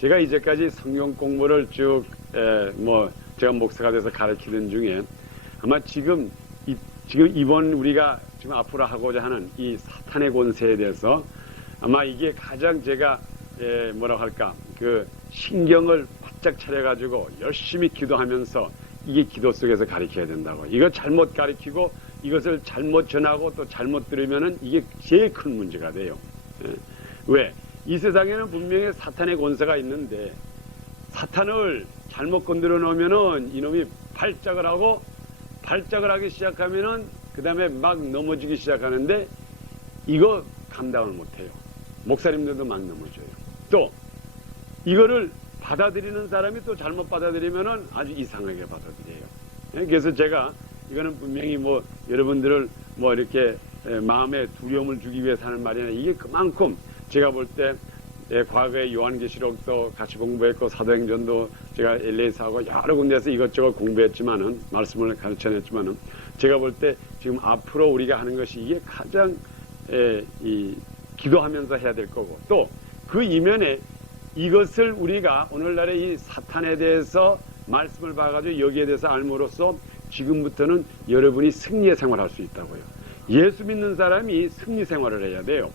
제가 이제까지 성경 공부를 쭉 제가 목사가 돼서 가르치는 중에 아마 지금 이번 우리가 지금 앞으로 하고자 하는 이 사탄의 권세에 대해서 아마 이게 가장 제가 뭐라고 할까 그 신경을 바짝 차려가지고 열심히 기도하면서 이게 기도 속에서 가르쳐야 된다고. 이거 잘못 가르치고 이것을 잘못 전하고 또 잘못 들으면은 이게 제일 큰 문제가 돼요. 왜? 이 세상에는 분명히 사탄의 권세가 있는데 사탄을 잘못 건드려 놓으면은 이놈이 발작을 하기 시작하면은 그 다음에 막 넘어지기 시작하는데 이거 감당을 못해요. 목사님들도 막 넘어져요. 또 이거를 받아들이는 사람이 또 잘못 받아들이면은 아주 이상하게 받아들여요. 그래서 제가 이거는 분명히 여러분들을 이렇게 마음에 두려움을 주기 위해서 하는 말이 아니라 이게 그만큼 제가 볼 때 과거에 요한계시록도 같이 공부했고 사도행전도 제가 LA에서 하고 여러 군데에서 이것저것 공부했지만은 말씀을 가르쳐냈지만은 제가 볼 때 지금 앞으로 우리가 하는 것이 이게 가장 기도하면서 해야 될 거고 또 그 이면에 이것을 우리가 오늘날의 이 사탄에 대해서 말씀을 봐가지고 여기에 대해서 알므로써 지금부터는 여러분이 승리의 생활을 할 수 있다고요. 예수 믿는 사람이 승리 생활을 해야 돼요.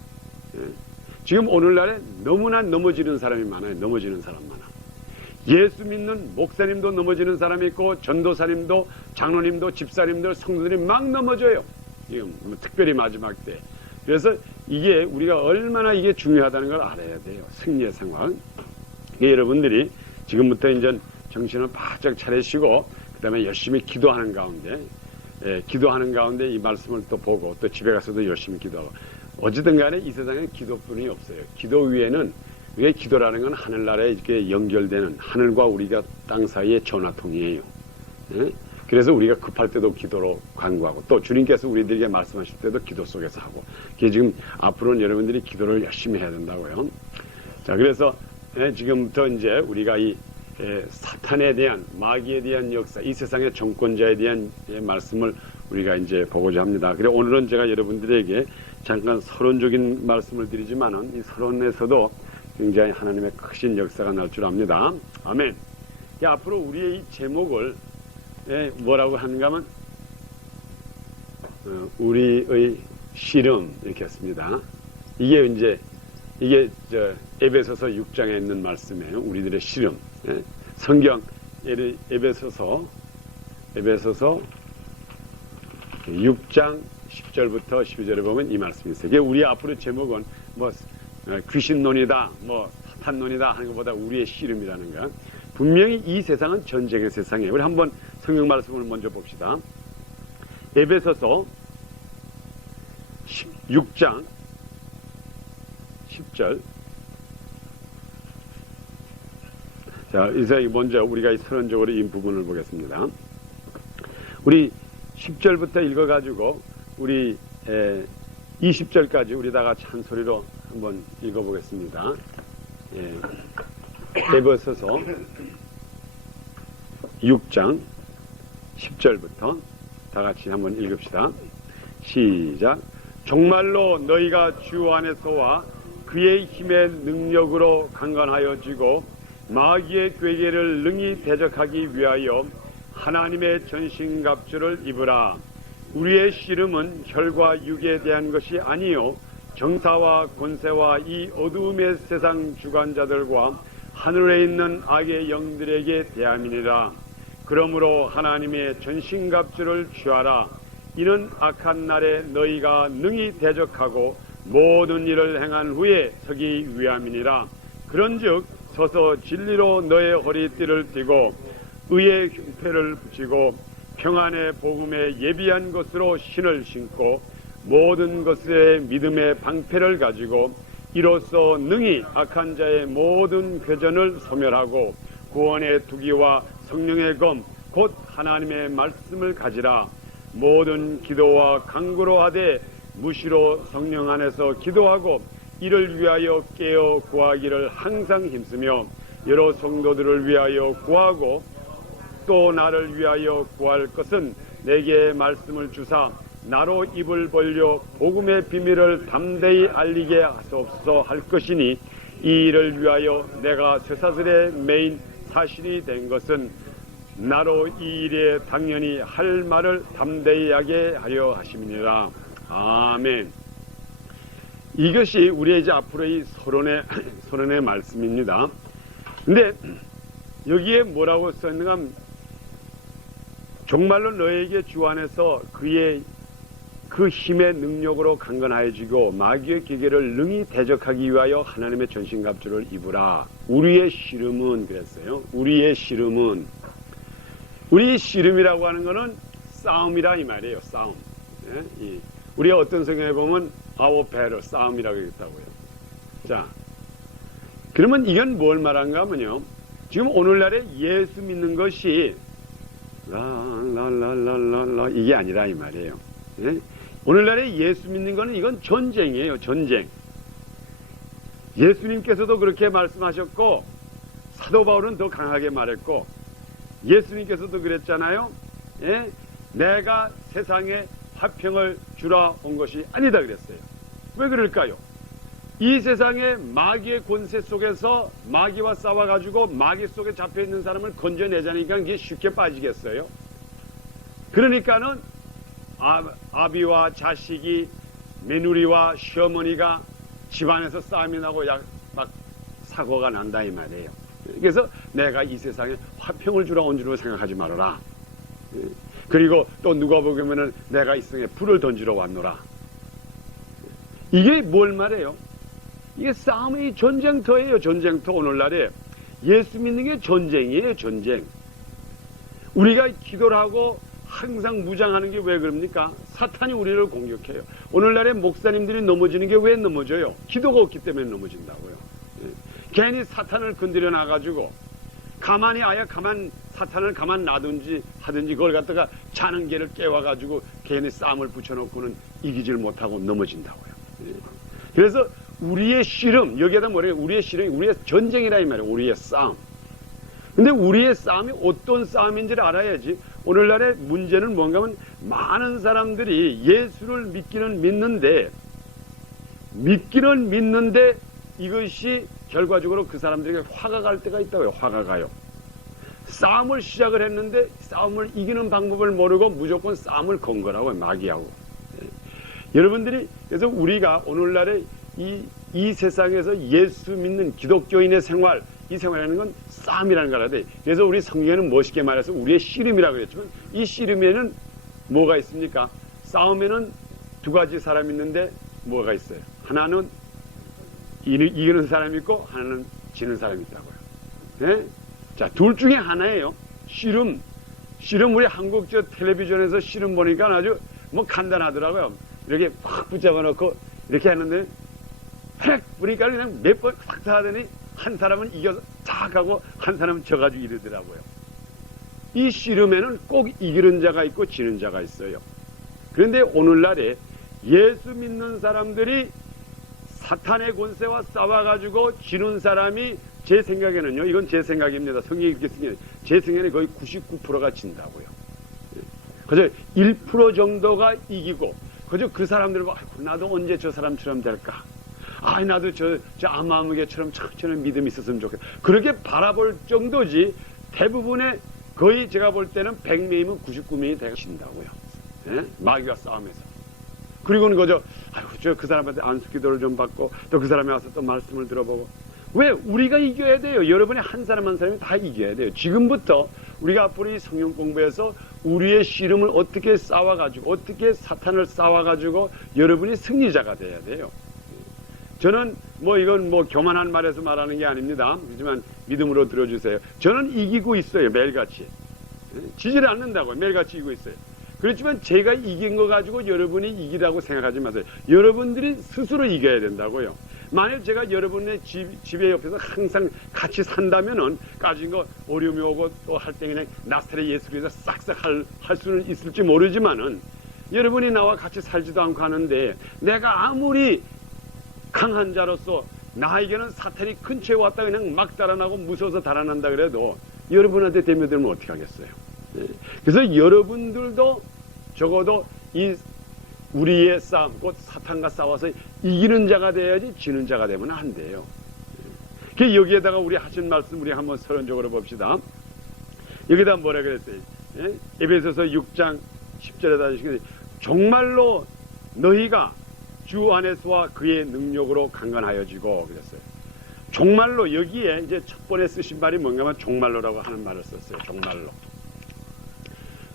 지금 오늘날에 너무나 넘어지는 사람이 많아요. 넘어지는 사람 많아. 예수 믿는 목사님도 넘어지는 사람이 있고 전도사님도 장로님도 집사님들 성도들이 막 넘어져요. 지금 특별히 마지막 때. 그래서 이게 우리가 얼마나 이게 중요하다는 걸 알아야 돼요. 승리의 생활. 여러분들이 지금부터 이제 정신을 바짝 차리시고 그 다음에 열심히 기도하는 가운데 이 말씀을 또 보고 또 집에 가서도 열심히 기도하고 어쨌든 간에 이 세상에 기도뿐이 없어요. 기도 위에는 왜 기도라는 건 하늘나라에 이렇게 연결되는 하늘과 우리가 땅 사이의 전화통이에요. 그래서 우리가 급할 때도 기도로 간구하고 또 주님께서 우리들에게 말씀하실 때도 기도 속에서 하고 그게 지금 앞으로는 여러분들이 기도를 열심히 해야 된다고요. 자, 그래서 지금부터 이제 우리가 이 사탄에 대한 마귀에 대한 역사 이 세상의 정권자에 대한 말씀을 우리가 이제 보고자 합니다. 그리고 오늘은 제가 여러분들에게 잠깐 서론적인 말씀을 드리지만은 이 서론에서도 굉장히 하나님의 크신 역사가 날 줄 압니다. 아멘. 앞으로 우리의 이 제목을 뭐라고 하는가 하면 우리의 씨름 이렇게 했습니다. 이게 에베소서 6장에 있는 말씀이에요. 우리들의 씨름. 성경 에베소서 6장 10절부터 12절에 보면 이 말씀이 있어요. 우리 앞으로 제목은 귀신론이다, 사탄론이다 하는 것보다 우리의 씨름이라는 거. 분명히 이 세상은 전쟁의 세상이에요. 우리 한번 성경 말씀을 먼저 봅시다. 에베소서 6장 10절. 자, 이제 먼저 우리가 서론적으로 이 부분을 보겠습니다. 우리 10절부터 읽어가지고 우리 20절까지 우리 다 같이 한 소리로 한번 읽어보겠습니다. 에베소서 6장 10절부터 다 같이 한번 읽읍시다. 시작. 정말로 너희가 주 안에서와 그의 힘의 능력으로 강건하여지고 마귀의 꾀계를 능히 대적하기 위하여 하나님의 전신갑주를 입으라. 우리의 씨름은 혈과 육에 대한 것이 아니요 정사와 권세와 이 어두움의 세상 주관자들과 하늘에 있는 악의 영들에게 대함이니라. 그러므로 하나님의 전신갑주를 취하라. 이는 악한 날에 너희가 능히 대적하고 모든 일을 행한 후에 서기 위함이니라. 그런즉 서서 진리로 너의 허리띠를 띠고 의의 흉패를 붙이고 평안의 복음에 예비한 것으로 신을 신고 모든 것에 믿음의 방패를 가지고 이로써 능히 악한 자의 모든 괴전을 소멸하고 구원의 투기와 성령의 검 곧 하나님의 말씀을 가지라. 모든 기도와 간구로 하되 무시로 성령 안에서 기도하고 이를 위하여 깨어 구하기를 항상 힘쓰며 여러 성도들을 위하여 구하고 또 나를 위하여 구할 것은 내게 말씀을 주사 나로 입을 벌려 복음의 비밀을 담대히 알리게 하소서 할 것이니 이 일을 위하여 내가 쇠사슬에 매인 사실이 된 것은 나로 이 일에 당연히 할 말을 담대히 하게 하려 하심이니라. 아멘. 이것이 우리의 이제 앞으로의 서론의 말씀입니다. 근데 여기에 뭐라고 써있는가 하면, 정말로 너에게 주 안에서 그 힘의 능력으로 강건하여지고 마귀의 기계를 능히 대적하기 위하여 하나님의 전신갑주를 입으라. 우리의 씨름은 그랬어요. 우리의 씨름은, 우리 씨름이라고 하는 것은 싸움이라 이 말이에요. 싸움. 예? 우리가 어떤 성경에 보면 our battle, 싸움이라고 했다고요. 자, 그러면 이건 뭘 말한가 하면요, 지금 오늘날에 예수 믿는 것이 라라라라라 이게 아니라 이 말이에요. 예? 오늘날에 예수 믿는 거는 이건 전쟁이에요. 전쟁. 예수님께서도 그렇게 말씀하셨고 사도 바울은 더 강하게 말했고 예수님께서도 그랬잖아요. 예? 내가 세상에 화평을 주러 온 것이 아니다 그랬어요. 왜 그럴까요? 이 세상의 마귀의 권세 속에서 마귀와 싸워가지고 마귀 속에 잡혀있는 사람을 건져내자니까 이게 쉽게 빠지겠어요? 그러니까는 아비와 자식이, 며느리와 시어머니가 집안에서 싸움이 나고 막 사고가 난다 이 말이에요. 그래서 내가 이 세상에 화평을 주러 온 줄로 생각하지 말아라. 그리고 또 누가 보면은 내가 이 세상에 불을 던지러 왔노라. 이게 뭘 말해요? 이게 싸움의 전쟁터예요. 전쟁터. 오늘날에 예수 믿는 게 전쟁이에요. 전쟁. 우리가 기도를 하고 항상 무장하는 게 왜 그럽니까? 사탄이 우리를 공격해요. 오늘날에 목사님들이 넘어지는 게 왜 넘어져요? 기도가 없기 때문에 넘어진다고요. 괜히 사탄을 건드려 놔가지고 사탄을 가만 놔둔지 하든지 그걸 갖다가 자는 개를 깨워가지고 괜히 싸움을 붙여놓고는 이기질 못하고 넘어진다고요. 그래서 우리의 씨름, 여기에다 뭐래요? 우리의 씨름이 우리의 전쟁이라 이 말이에요. 우리의 싸움. 근데 우리의 싸움이 어떤 싸움인지를 알아야지. 오늘날의 문제는 뭔가 하면 많은 사람들이 예수를 믿기는 믿는데 이것이 결과적으로 그 사람들에게 화가 갈 때가 있다고요. 화가 가요. 싸움을 시작을 했는데 싸움을 이기는 방법을 모르고 무조건 싸움을 건 거라고요. 마귀하고. 여러분들이 그래서 우리가 오늘날에 이 세상에서 예수 믿는 기독교인의 생활, 이 생활이라는 건 싸움이라는 걸 알아야 돼. 그래서 우리 성경에는 멋있게 말해서 우리의 씨름이라고 했지만 이 씨름에는 뭐가 있습니까? 싸움에는 두 가지 사람이 있는데 뭐가 있어요? 하나는 이기는 사람이 있고 하나는 지는 사람이 있다고요. 네? 자, 둘 중에 하나예요. 씨름 우리 한국 텔레비전에서 씨름 보니까 아주 간단하더라고요. 이렇게 확 붙잡아 놓고 이렇게 하는데 획 보니까 그냥 몇 번 싹 하더니 한 사람은 이겨서 쫙 하고 한 사람은 져가지고 이러더라고요. 이 씨름에는 꼭 이기는 자가 있고 지는 자가 있어요. 그런데 오늘날에 예수 믿는 사람들이 사탄의 권세와 싸워가지고 지는 사람이 제 생각에는요, 이건 제 생각입니다. 성경이 이렇게 쓰기에는 제 생각에는 거의 99%가 진다고요. 그저 1% 정도가 이기고 그저 그 사람들 봐, 나도 언제 저 사람처럼 될까? 나도 저 아마무개처럼 저는 믿음이 있었으면 좋겠다. 그렇게 바라볼 정도지 대부분의 거의 제가 볼 때는 100명이면 99명이 되신다고요. 예? 마귀와 싸움에서. 그리고는 그 사람한테 안수기도를 좀 받고 또 그 사람이 와서 또 말씀을 들어보고. 왜? 우리가 이겨야 돼요. 여러분이 한 사람이 다 이겨야 돼요. 지금부터 우리가 앞으로 이 성경 공부에서 우리의 씨름을 어떻게 싸워가지고 어떻게 사탄을 싸워가지고 여러분이 승리자가 돼야 돼요. 저는 이건 교만한 말에서 말하는 게 아닙니다. 하지만 믿음으로 들어주세요. 저는 이기고 있어요. 매일같이. 지지를 않는다고요. 매일같이 이기고 있어요. 그렇지만 제가 이긴 거 가지고 여러분이 이기라고 생각하지 마세요. 여러분들이 스스로 이겨야 된다고요. 만약 제가 여러분의 집에 옆에서 항상 같이 산다면은 가진 거 어려움이 오고 또 할 때 그냥 나사렛 예수 그리스도 싹싹 할 수는 있을지 모르지만은 여러분이 나와 같이 살지도 않고 하는데 내가 아무리 강한 자로서 나에게는 사탄이 근처에 왔다 그냥 막 달아나고 무서워서 달아난다 그래도 여러분한테 대면되면 어떻게 하겠어요? 그래서 여러분들도 적어도 우리의 싸움, 곧 사탄과 싸워서 이기는 자가 돼야지 지는 자가 되면 안 돼요. 여기에다가 우리 하신 말씀 우리 한번 서론적으로 봅시다. 여기다 뭐라 그랬어요? 예? 에베소서 6장 10절에 다시 정말로 너희가 주 안에서와 그의 능력으로 강건하여지고 그랬어요. 정말로 여기에 이제 첫 번에 쓰신 말이 뭔가 하면 정말로라고 하는 말을 썼어요. 정말로.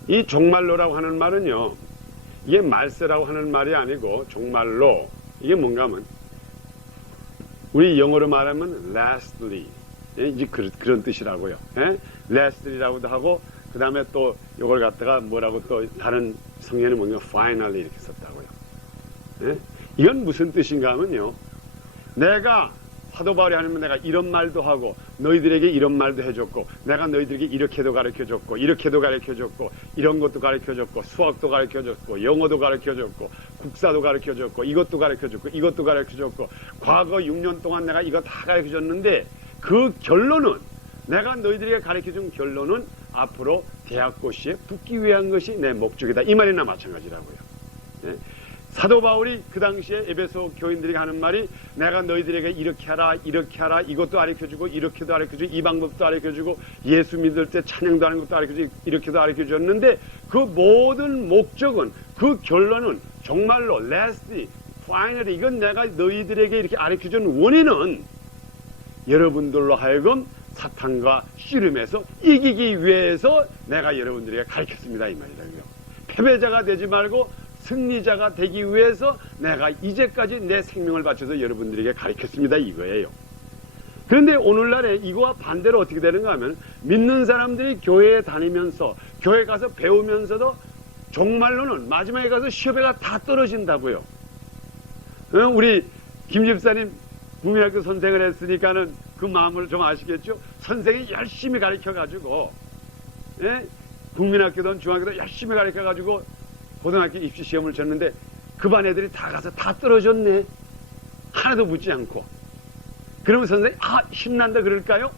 이 정말로라고 하는 말은요, 이게 말세라고 하는 말이 아니고 정말로 이게 뭔가 하면 우리 영어로 말하면 lastly, 예? 이제 그런 뜻이라고요. 예? lastly라고도 하고 그 다음에 또 이걸 갖다가 뭐라고 또 다른 성경에는 뭔가 finally 이렇게 썼다고요. 예? 이건 무슨 뜻인가 하면요, 내가 사도 바울이 하면 내가 이런 말도 하고 너희들에게 이런 말도 해줬고 내가 너희들에게 이렇게도 가르쳐줬고 이렇게도 가르쳐줬고 이런 것도 가르쳐줬고 수학도 가르쳐줬고 영어도 가르쳐줬고 국사도 가르쳐줬고 이것도 가르쳐줬고 이것도 가르쳐줬고 과거 6년 동안 내가 이거 다 가르쳐줬는데 그 결론은 내가 너희들에게 가르쳐준 결론은 앞으로 대학고시에 붙기 위한 것이 내 목적이다. 이 말이나 마찬가지라고요. 예? 사도 바울이 그 당시에 에베소 교인들에게 하는 말이 내가 너희들에게 이렇게 하라 이렇게 하라 이것도 가르쳐주고 이렇게도 가르쳐주고 이 방법도 가르쳐주고 예수 믿을 때 찬양도 하는 것도 가르쳐주고 이렇게도 가르쳐줬는데 그 모든 목적은 그 결론은 정말로 lastly, finally 이건 내가 너희들에게 이렇게 가르쳐준 원인은 여러분들로 하여금 사탄과 씨름해서 이기기 위해서 내가 여러분들에게 가르쳤습니다. 이 말이라고요. 패배자가 되지 말고 승리자가 되기 위해서 내가 이제까지 내 생명을 바쳐서 여러분들에게 가르쳤습니다. 이거예요. 그런데 오늘날에 이거와 반대로 어떻게 되는가 하면 믿는 사람들이 교회에 다니면서 교회 가서 배우면서도 정말로는 마지막에 가서 시험에가 다 떨어진다고요. 우리 김 집사님 국민학교 선생을 했으니까는 그 마음을 좀 아시겠죠? 선생이 열심히 가르쳐가지고, 예? 국민학교든 중학교든 열심히 가르쳐가지고 고등학교 입시 시험을 쳤는데 그 반 애들이 다 가서 다 떨어졌네. 하나도 묻지 않고. 그러면 선생님, 신난다 그럴까요?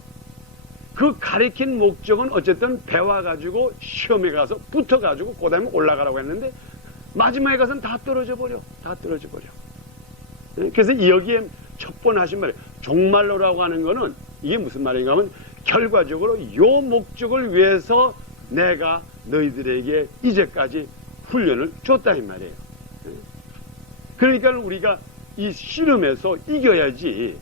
그 가르친 목적은 어쨌든 배워가지고 시험에 가서 붙어가지고 그 다음에 올라가라고 했는데 마지막에 가서는 다 떨어져 버려. 다 떨어져 버려. 그래서 여기에 첫 번 하신 말이에요. 정말로라고 하는 거는 이게 무슨 말인가 하면 결과적으로 요 목적을 위해서 내가 너희들에게 이제까지 훈련을 줬다 이 말이에요. 그러니까 우리가 이 씨름에서 이겨야지.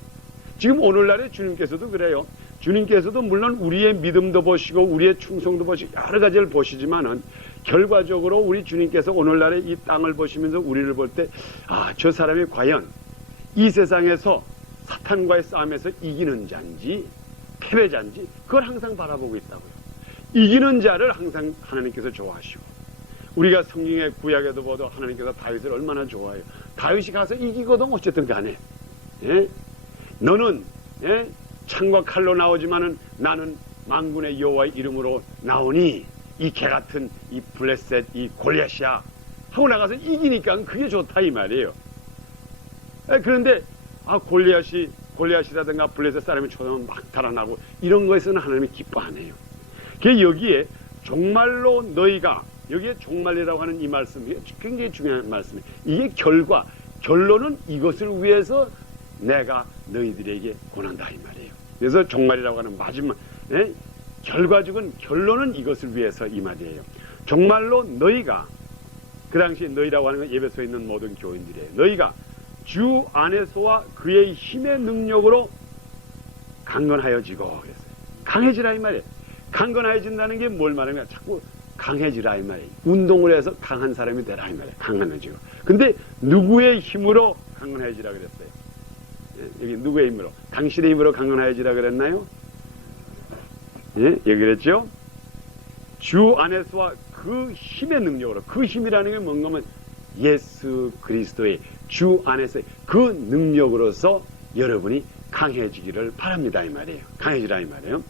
지금 오늘날에 주님께서도 그래요. 주님께서도 물론 우리의 믿음도 보시고 우리의 충성도 보시고 여러 가지를 보시지만은 결과적으로 우리 주님께서 오늘날에 이 땅을 보시면서 우리를 볼 때 저 사람이 과연 이 세상에서 사탄과의 싸움에서 이기는 자인지 패배자인지 그걸 항상 바라보고 있다고요. 이기는 자를 항상 하나님께서 좋아하시고 우리가 성경의 구약에도 보도 하나님께서 다윗을 얼마나 좋아해요. 다윗이 가서 이기거든 어쨌든 간에 너는 창과 칼로 나오지만은 나는 만군의 여호와의 이름으로 나오니 이 개같은 이 블레셋 이 골리앗이야 하고 나가서 이기니까 그게 좋다 이 말이에요. 그런데 골리앗이라든가 블레셋 사람이 쳐다보면 막 달아나고 이런 거에서는 하나님이 기뻐 안 해요. 그게 여기에 정말로 너희가 여기에 정말이라고 하는 이 말씀이 굉장히 중요한 말씀이에요. 이게 결론은 이것을 위해서 내가 너희들에게 권한다 이 말이에요. 그래서 정말이라고 하는 마지막 결과적인 결론은 이것을 위해서 이 말이에요. 정말로 너희가 그 당시 너희라고 하는 건 예배소에 있는 모든 교인들이에요. 너희가 주 안에서와 그의 힘의 능력으로 강건하여지고 그랬어요. 강해지라 이 말이에요. 강건해진다는 게 뭘 말하냐? 자꾸 강해지라 이 말이에요. 운동을 해서 강한 사람이 되라 이 말이에요. 강건해지고. 근데 누구의 힘으로 강건해지라 그랬어요? 여기 누구의 힘으로? 당신의 힘으로 강건해지라 그랬나요? 여기 그랬죠? 주 안에서와 그 힘의 능력으로. 그 힘이라는 게 뭔가 하면 예수 그리스도의 주 안에서의 그 능력으로서 여러분이 강해지기를 바랍니다 이 말이에요. 강해지라 이 말이에요.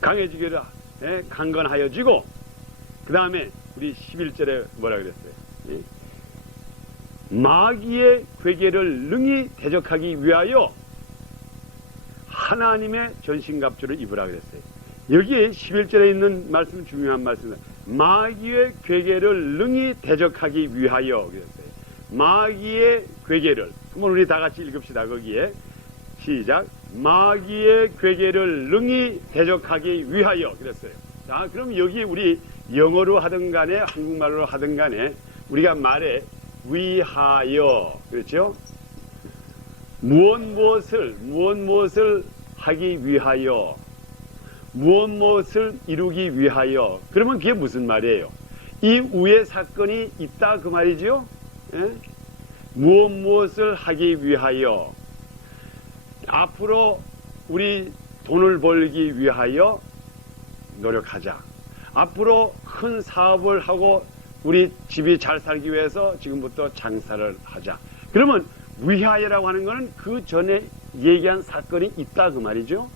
강해지기를 강건하여지고 그 다음에 우리 11절에 뭐라 그랬어요? 마귀의 괴계를 능히 대적하기 위하여 하나님의 전신갑주를 입으라 그랬어요. 여기에 11절에 있는 말씀은 중요한 말씀입니다. 마귀의 괴계를 능히 대적하기 위하여 그랬어요. 마귀의 괴계를 한번 우리 다 같이 읽읍시다. 거기에 시작. 마귀의 괴계를 능히 대적하기 위하여 그랬어요. 자, 그럼 여기 우리 영어로 하든 간에 한국말로 하든 간에 우리가 말해 위하여 그렇죠? 무엇을 하기 위하여 무엇을 이루기 위하여 그러면 그게 무슨 말이에요? 이 위에 사건이 있다 그 말이죠? 예? 무엇을 하기 위하여 앞으로 우리 돈을 벌기 위하여 노력하자. 앞으로 큰 사업을 하고 우리 집이 잘 살기 위해서 지금부터 장사를 하자. 그러면 위하여라고 하는 것은 그 전에 얘기한 사건이 있다 그 말이죠.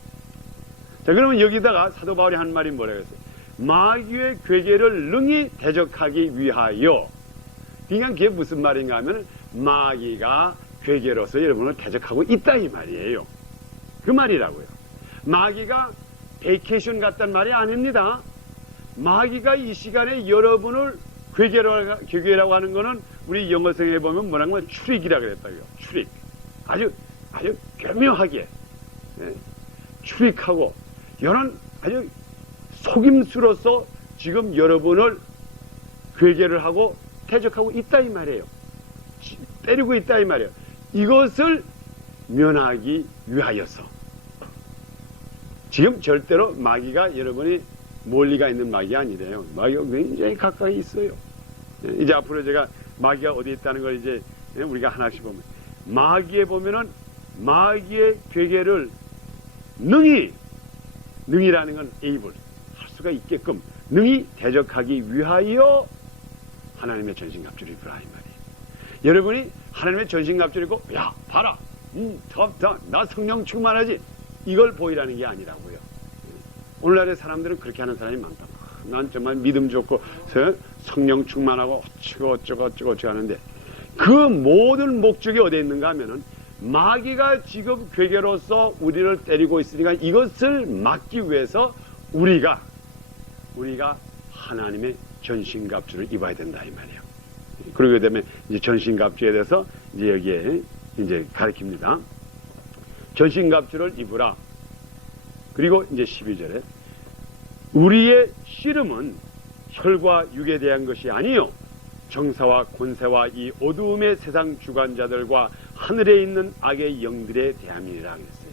자, 그러면 여기다가 사도 바울이 한 말이 뭐라고 했어요? 마귀의 괴계를 능히 대적하기 위하여. 그러니까 그게 무슨 말인가 하면 마귀가 괴계로서 여러분을 대적하고 있다 이 말이에요. 그 말이라고요. 마귀가 베이케이션 같단 말이 아닙니다. 마귀가 이 시간에 여러분을 괴계라고 하는 거는 우리 영어성에 보면 뭐라고 하면 출익이라고 그랬다고요. 출익. 아주 교묘하게 출익하고 이런 아주 속임수로서 지금 여러분을 괴계를 하고 대적하고 있다 이 말이에요. 때리고 있다 이 말이에요. 이것을 면하기 위하여서 지금 절대로 마귀가 여러분이 멀리가 있는 마귀가 아니래요. 마귀가 굉장히 가까이 있어요. 이제 앞으로 제가 마귀가 어디 있다는 걸 이제 우리가 하나씩 보면 마귀에 보면은 마귀의 괴계를 능히라는 건 able 할 수가 있게끔 능히 대적하기 위하여 하나님의 전신갑주를 입으라 이 말이에요. 여러분이 하나님의 전신갑주를 입고 야 봐라 나 성령 충만하지 이걸 보이라는 게 아니라고요. 오늘날의 사람들은 그렇게 하는 사람이 많다. 난 정말 믿음 좋고 성령 충만하고 어쩌고 하는데 그 모든 목적이 어디에 있는가 하면은 마귀가 지금 괴계로서 우리를 때리고 있으니까 이것을 막기 위해서 우리가 하나님의 전신갑주를 입어야 된다 이 말이에요. 그러게 되면 이제 전신갑주에 대해서 이제 여기에 이제 가르칩니다. 전신갑주를 입으라. 그리고 이제 12절에 우리의 씨름은 혈과 육에 대한 것이 아니요 정사와 권세와 이 어두움의 세상 주관자들과 하늘에 있는 악의 영들에 대함이라 그랬어요.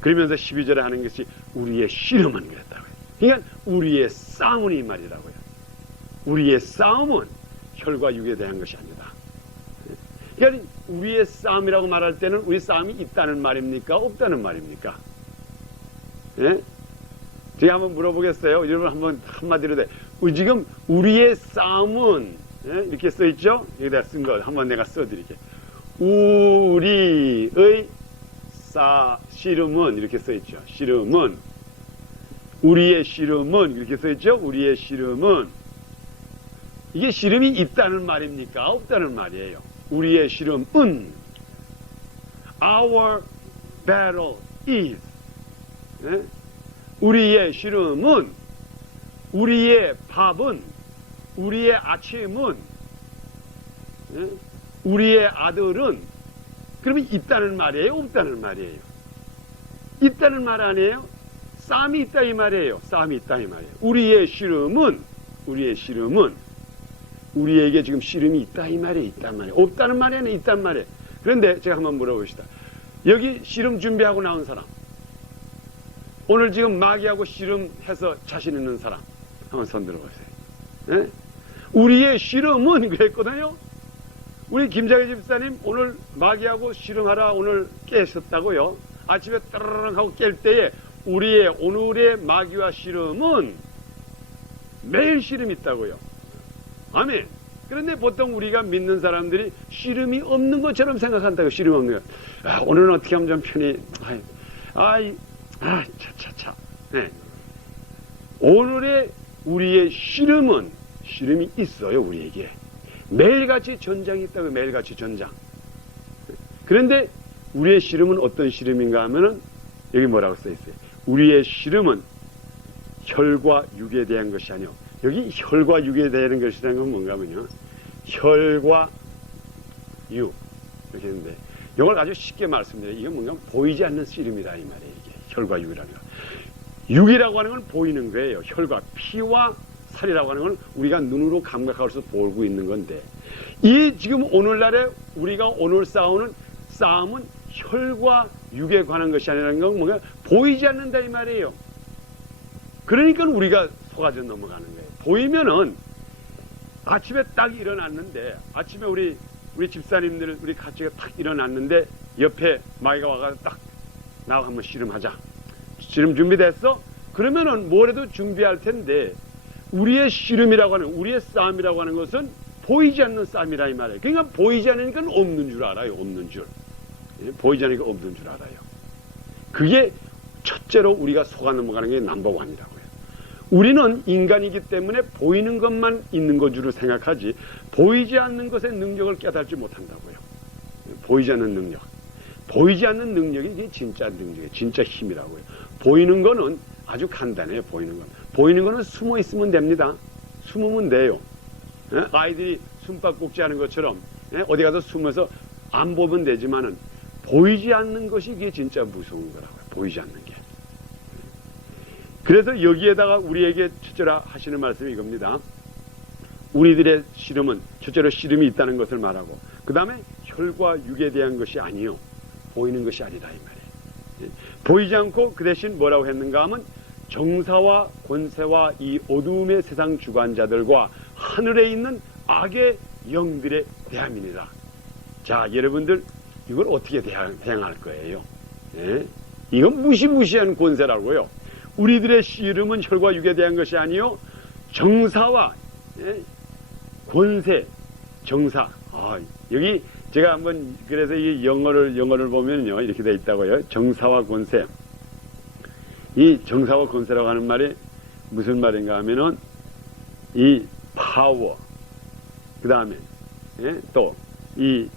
그러면서 12절에 하는 것이 우리의 씨름은 그랬다고요. 그러니까 우리의 싸움은 이 말이라고요. 우리의 싸움은 혈과 육에 대한 것이 아니다. 그러니까 우리의 싸움이라고 말할 때는 우리 싸움이 있다는 말입니까? 없다는 말입니까? 예? 제가 한번 물어보겠어요. 여러분 한번 한마디로 돼. 지금 우리의 싸움은 이렇게 써있죠? 여기다 쓴 거 한번 내가 써드릴게. 우리의 씨름은 이렇게 써있죠. 씨름은 우리의 씨름은 이렇게 써있죠. 우리의 씨름은 이게 씨름이 있다는 말입니까? 없다는 말이에요. 우리의 씨름은 Our battle is 우리의 씨름은 우리의 밥은 우리의 아침은 우리의 아들은 그러면 있다는 말이에요? 없다는 말이에요? 있다는 말 아니에요? 싸움이 있다 이 말이에요. 싸움이 있다 이 말이에요. 우리의 씨름은 우리에게 지금 씨름이 있다 이 말이에요. 있단 말이에요. 없다는 말이 아니에요. 있단 말이에요. 그런데 제가 한번 물어봅시다. 여기 씨름 준비하고 나온 사람 오늘 지금 마귀하고 씨름해서 자신 있는 사람 한번 손 들어보세요. 네? 우리의 씨름은 그랬거든요. 우리 김자기 집사님 오늘 마귀하고 씨름하라 오늘 깨셨다고요. 아침에 따르릉 하고 깰 때에 우리의 오늘의 마귀와 씨름은 매일 씨름이 있다고요. 아멘. 그런데 보통 우리가 믿는 사람들이 씨름이 없는 것처럼 생각한다고. 씨름 없는 거. 오늘은 어떻게 하면 좀 편히 차차차. 네. 오늘의 우리의 씨름이 있어요. 우리에게 매일같이 전장이 있다고. 매일같이 전장. 그런데 우리의 씨름은 어떤 씨름인가 하면은 여기 뭐라고 써있어요? 우리의 씨름은 혈과 육에 대한 것이 아니요. 여기 혈과 육에 대한 것이라는 건 뭔가 하면요. 혈과 육 이렇게 했는데 이걸 아주 쉽게 말씀드려요. 이게 뭔가 보이지 않는 씨름이다 이 말이에요. 이게 혈과 육이라는 거. 육이라고 하는 건 보이는 거예요. 혈과 피와 살이라고 하는 건 우리가 눈으로 감각하고서 보고 있는 건데, 이 지금 오늘날에 우리가 오늘 싸우는 싸움은 혈과 육에 관한 것이 아니라는 건 뭔가 보이지 않는다 이 말이에요. 그러니까 우리가 속아져 넘어가는 거예요. 보이면은 아침에 딱 일어났는데, 아침에 우리 집사님들 우리 같이 딱 일어났는데 옆에 마귀가 와가지고 딱 나와 한번 씨름하자. 씨름 준비됐어? 그러면은 뭐래도 준비할 텐데, 우리의 씨름이라고 하는, 우리의 싸움이라고 하는 것은 보이지 않는 싸움이라 이 말이에요. 그러니까 보이지 않으니까 없는 줄 알아요. 없는 줄. 보이지 않으니까 없는 줄 알아요. 그게 첫째로 우리가 속아 넘어가는 게 넘버원이라고요. 우리는 인간이기 때문에 보이는 것만 있는 것으로 생각하지 보이지 않는 것의 능력을 깨닫지 못한다고요. 보이지 않는 능력. 보이지 않는 능력이 이게 진짜 능력이에요. 진짜 힘이라고요. 보이는 거는 아주 간단해요. 보이는 건. 보이는 거는 숨어 있으면 됩니다. 숨으면 돼요. 아이들이 숨바꼭질 하는 것처럼 어디 가서 숨어서 안 보면 되지만은 보이지 않는 것이 이게 진짜 무서운 거라고요. 보이지 않는 게. 그래서 여기에다가 우리에게 첫째로 하시는 말씀이 이겁니다. 우리들의 씨름은 첫째로 씨름이 있다는 것을 말하고, 그 다음에 혈과 육에 대한 것이 아니요 보이는 것이 아니라 이 말이에요. 보이지 않고 그 대신 뭐라고 했는가 하면 정사와 권세와 이 어두움의 세상 주관자들과 하늘에 있는 악의 영들에 대함이니라. 자, 여러분들 이걸 어떻게 대항할 거예요? 예? 이건 무시무시한 권세라고요. 우리들의 씨름은 혈과 육에 대한 것이 아니요 정사와 권세, 정사. 여기 제가 한번 그래서 이 영어를 보면요 이렇게 돼 있다고요. 정사와 권세. 이 정사와 권세라고 하는 말이 무슨 말인가 하면은 이 파워, 그 다음에 또 이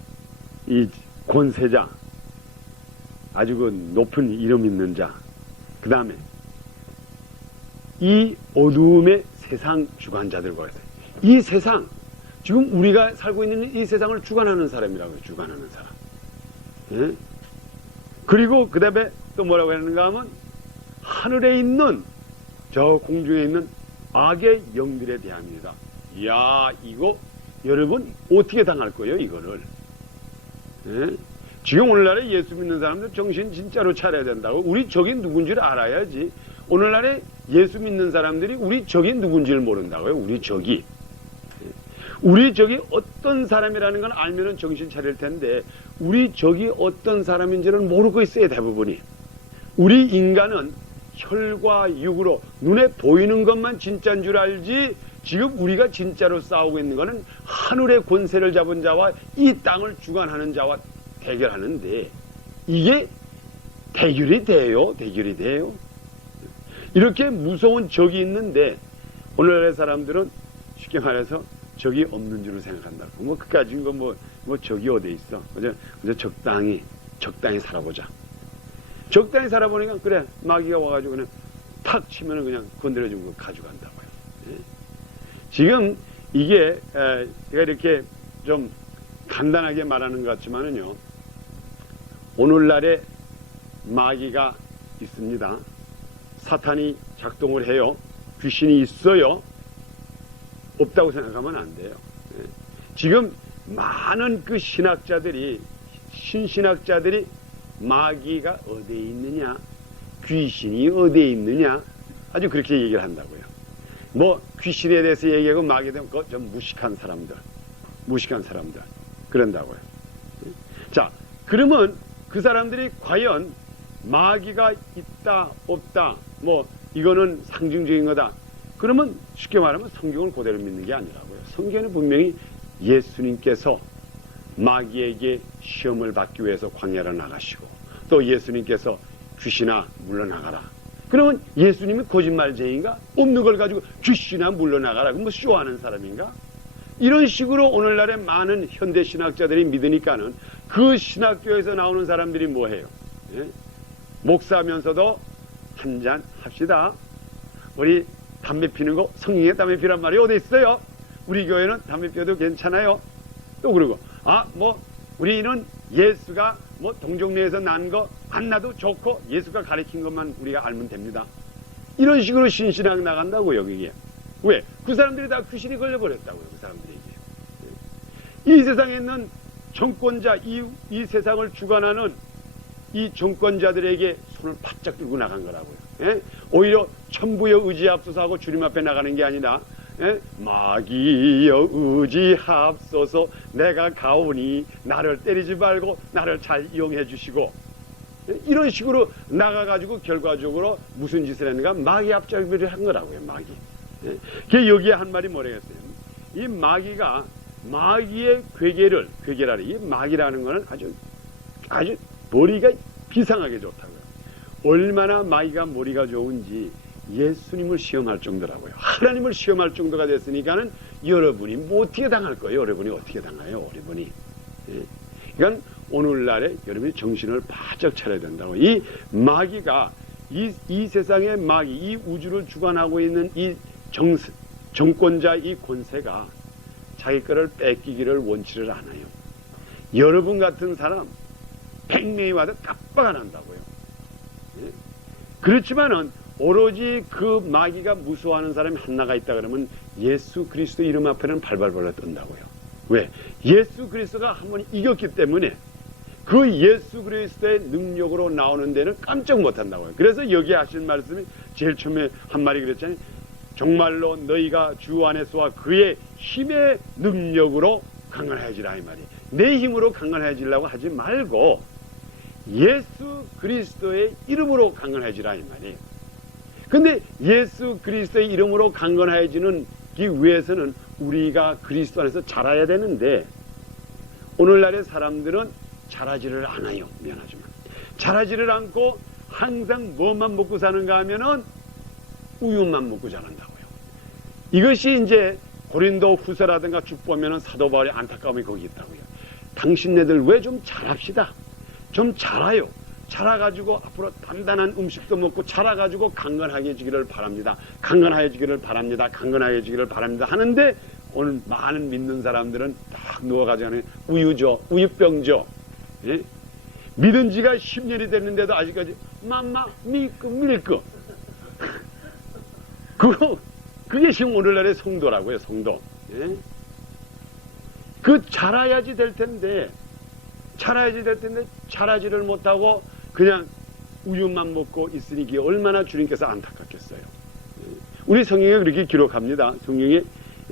권세자, 아주 그 높은 이름 있는 자, 그 다음에 이 어두움의 세상 주관자들과 해서 이 세상, 지금 우리가 살고 있는 이 세상을 주관하는 사람이라고요. 주관하는 사람. 예? 그리고 그 다음에 또 뭐라고 했는가 하면 하늘에 있는 저 공중에 있는 악의 영들에 대함이다. 이야, 이거 여러분 어떻게 당할 거예요 이거를? 예? 지금 오늘날에 예수 믿는 사람들 정신 진짜로 차려야 된다고. 우리 적이 누군지를 알아야지. 오늘날에 예수 믿는 사람들이 우리 적이 누군지를 모른다고요. 우리 적이. 우리 적이 어떤 사람이라는 건 알면은 정신 차릴 텐데 우리 적이 어떤 사람인지는 모르고 있어요. 대부분이. 우리 인간은 혈과 육으로 눈에 보이는 것만 진짜인 줄 알지, 지금 우리가 진짜로 싸우고 있는 것은 하늘의 권세를 잡은 자와 이 땅을 주관하는 자와 대결하는데, 이게 대결이 돼요. 대결이 돼요. 이렇게 무서운 적이 있는데 오늘날의 사람들은 쉽게 말해서 적이 없는 줄로 생각한다고. 뭐 그까진 거 뭐 적이 어디 있어. 그저 적당히 살아보자. 적당히 살아보니까 그래 마귀가 와가지고 그냥 탁 치면은 그냥 건드려주고 가져간다고요. 예? 지금 이게 제가 이렇게 좀 간단하게 말하는 것 같지만은요, 오늘날에 마귀가 있습니다. 사탄이 작동을 해요. 귀신이 있어요. 없다고 생각하면 안 돼요. 예. 지금 많은 그 신학자들이, 신신학자들이 마귀가 어디에 있느냐, 귀신이 어디에 있느냐, 아주 그렇게 얘기를 한다고요. 뭐 귀신에 대해서 얘기하고 마귀에 대해서 좀 무식한 사람들 그런다고요. 자, 그러면 그 사람들이 과연 마귀가 있다 없다, 뭐 이거는 상징적인 거다, 그러면 쉽게 말하면 성경을 그대로 믿는 게 아니라고요. 성경에는 분명히 예수님께서 마귀에게 시험을 받기 위해서 광야로 나가시고, 또 예수님께서 귀신아 물러나가라. 그러면 예수님이 거짓말쟁이인가? 없는 걸 가지고 귀신아 물러나가라. 그럼 뭐 쇼하는 사람인가? 이런 식으로 오늘날의 많은 현대 신학자들이 믿으니까는 그 신학교에서 나오는 사람들이 뭐해요? 예? 목사하면서도 한잔 합시다. 우리 담배 피는 거, 성령의 담배 피란 말이 어디 있어요? 우리 교회는 담배 피워도 괜찮아요. 또 그러고, 뭐 우리는 예수가 뭐 동정내에서 난 거 안 나도 좋고 예수가 가르친 것만 우리가 알면 됩니다. 이런 식으로 신신하게 나간다고요. 그게 왜? 그 사람들이 다 귀신이 걸려버렸다고요. 그 사람들에게. 이 세상에 있는 정권자, 이 세상을 주관하는 이 정권자들에게 손을 바짝 들고 나간 거라고요. 예? 오히려 천부여 의지합소서하고 주님 앞에 나가는 게 아니라 예? 마귀여 의지합소서 내가 가오니 나를 때리지 말고 나를 잘 이용해 주시고 예? 이런 식으로 나가가지고 결과적으로 무슨 짓을 했는가? 마귀 앞잡이를 한 거라고요. 마귀. 예? 여기에 한 말이 뭐라겠어요? 이 마귀가 마귀의 괴계라는 이 마귀라는 거는 아주 머리가 비상하게 좋다고요. 얼마나 마귀가 머리가 좋은지 예수님을 시험할 정도라고요. 하나님을 시험할 정도가 됐으니까는 여러분이 뭐 어떻게 당할 거예요? 여러분이 어떻게 당해요? 여러분이. 예. 그러니까 오늘날에 여러분이 정신을 바짝 차려야 된다고. 이 마귀가 이 세상의 마귀, 이 우주를 주관하고 있는 이 정권자 이 권세가 자기 거를 뺏기기를 원치를 않아요. 여러분 같은 사람 100명이 와도 깜빡 안 한다고요. 예? 그렇지만은 오로지 그 마귀가 무서워하는 사람이 하나가 있다 그러면 예수 그리스도 이름 앞에는 발발발라 뜬다고요. 왜? 예수 그리스도가 한 번 이겼기 때문에 그 예수 그리스도의 능력으로 나오는 데는 깜짝 못한다고요. 그래서 여기 하신 말씀이 제일 처음에 한 말이 그랬잖아요. 정말로 너희가 주 안에서와 그의 힘의 능력으로 강건해지라 이 말이에요. 내 힘으로 강건해지려고 하지 말고 예수 그리스도의 이름으로 강건해지라 이 말이에요. 근데 예수 그리스도의 이름으로 강건해지는 이 위해서는 우리가 그리스도 안에서 자라야 되는데 오늘날의 사람들은 자라지를 않아요. 미안하지만 자라지를 않고 항상 뭐만 먹고 사는가 하면은 우유만 먹고 자란다고요. 이것이 이제 고린도 후서라든가 쭉 보면은 사도 바울의 안타까움이 거기 있다고요. 당신네들 왜 좀 자랍시다. 좀 자라요. 자라가지고 앞으로 단단한 음식도 먹고 자라가지고 강건하게지기를 바랍니다. 강건하게지기를 바랍니다. 강건하게지기를 바랍니다. 하는데 오늘 많은 믿는 사람들은 딱 누워가지고 하는 우유죠. 우유병죠. 예? 믿은 지가 10년이 됐는데도 아직까지 맘마 밀크 그게 지금 오늘날의 성도라고요. 성도. 예? 그 자라야지 될 텐데 자라지를 못하고 그냥 우유만 먹고 있으니 이게 얼마나 주님께서 안타깝겠어요. 우리 성경에 그렇게 기록합니다. 성경에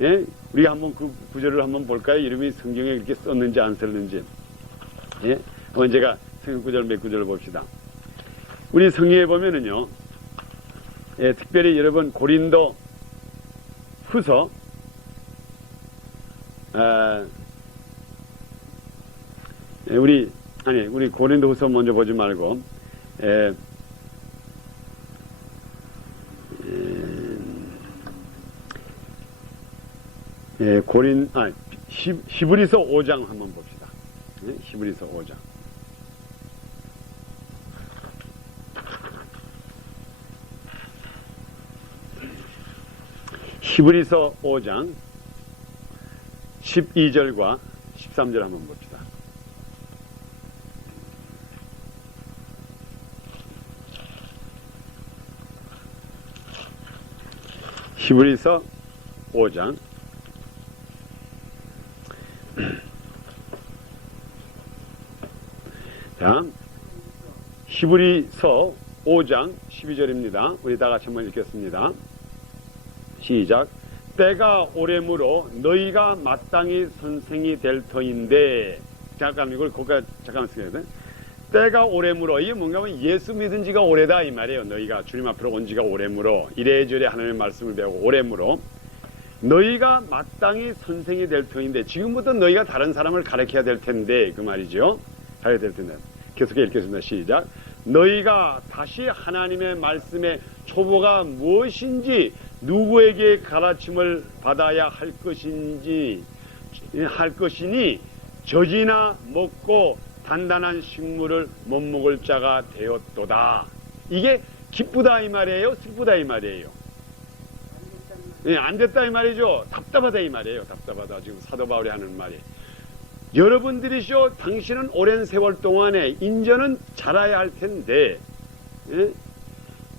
예? 우리가 한번 그 구절을 한번 볼까요? 이름이 성경에 그렇게 썼는지 안 썼는지. 예? 한번 제가 성경 구절 몇 구절을 봅시다. 우리 성경에 보면은요. 예, 특별히 여러분 고린도 후서 우리 고린도 후서 먼저 보지 말고 히브리서 5장 한번 봅시다. 예, 히브리서 5장. 히브리서 5장 12절과 13절 한번 봅시다. 히브리서 5장 자, 히브리서 5장 12절입니다. 우리 다 같이 한번 읽겠습니다. 시작. 때가 오래므로 너희가 마땅히 선생이 될 터인데 잠깐 이걸 거기까지 잠깐만 쓰게 돼. 때가 오래므로 이게 뭔가 하면 예수 믿은 지가 오래다 이 말이에요. 너희가 주님 앞으로 온 지가 오래므로 이래저래 하나님의 말씀을 배우고 오래므로 너희가 마땅히 선생이 될 터인데 지금부터 너희가 다른 사람을 가르쳐야 될 텐데 그 말이죠. 가르쳐야 될 텐데 계속해 읽겠습니다. 시작. 너희가 다시 하나님의 말씀의 초보가 무엇인지 누구에게 가르침을 받아야 할 것이니 젖이나 먹고 단단한 식물을 못 먹을 자가 되었도다. 이게 기쁘다 이 말이에요? 슬프다 이 말이에요? 안 됐다 이 말이죠? 답답하다 이 말이에요. 답답하다. 지금 사도 바울이 하는 말이. 여러분들이시오, 당신은 오랜 세월 동안에 인전은 자라야 할 텐데, 예?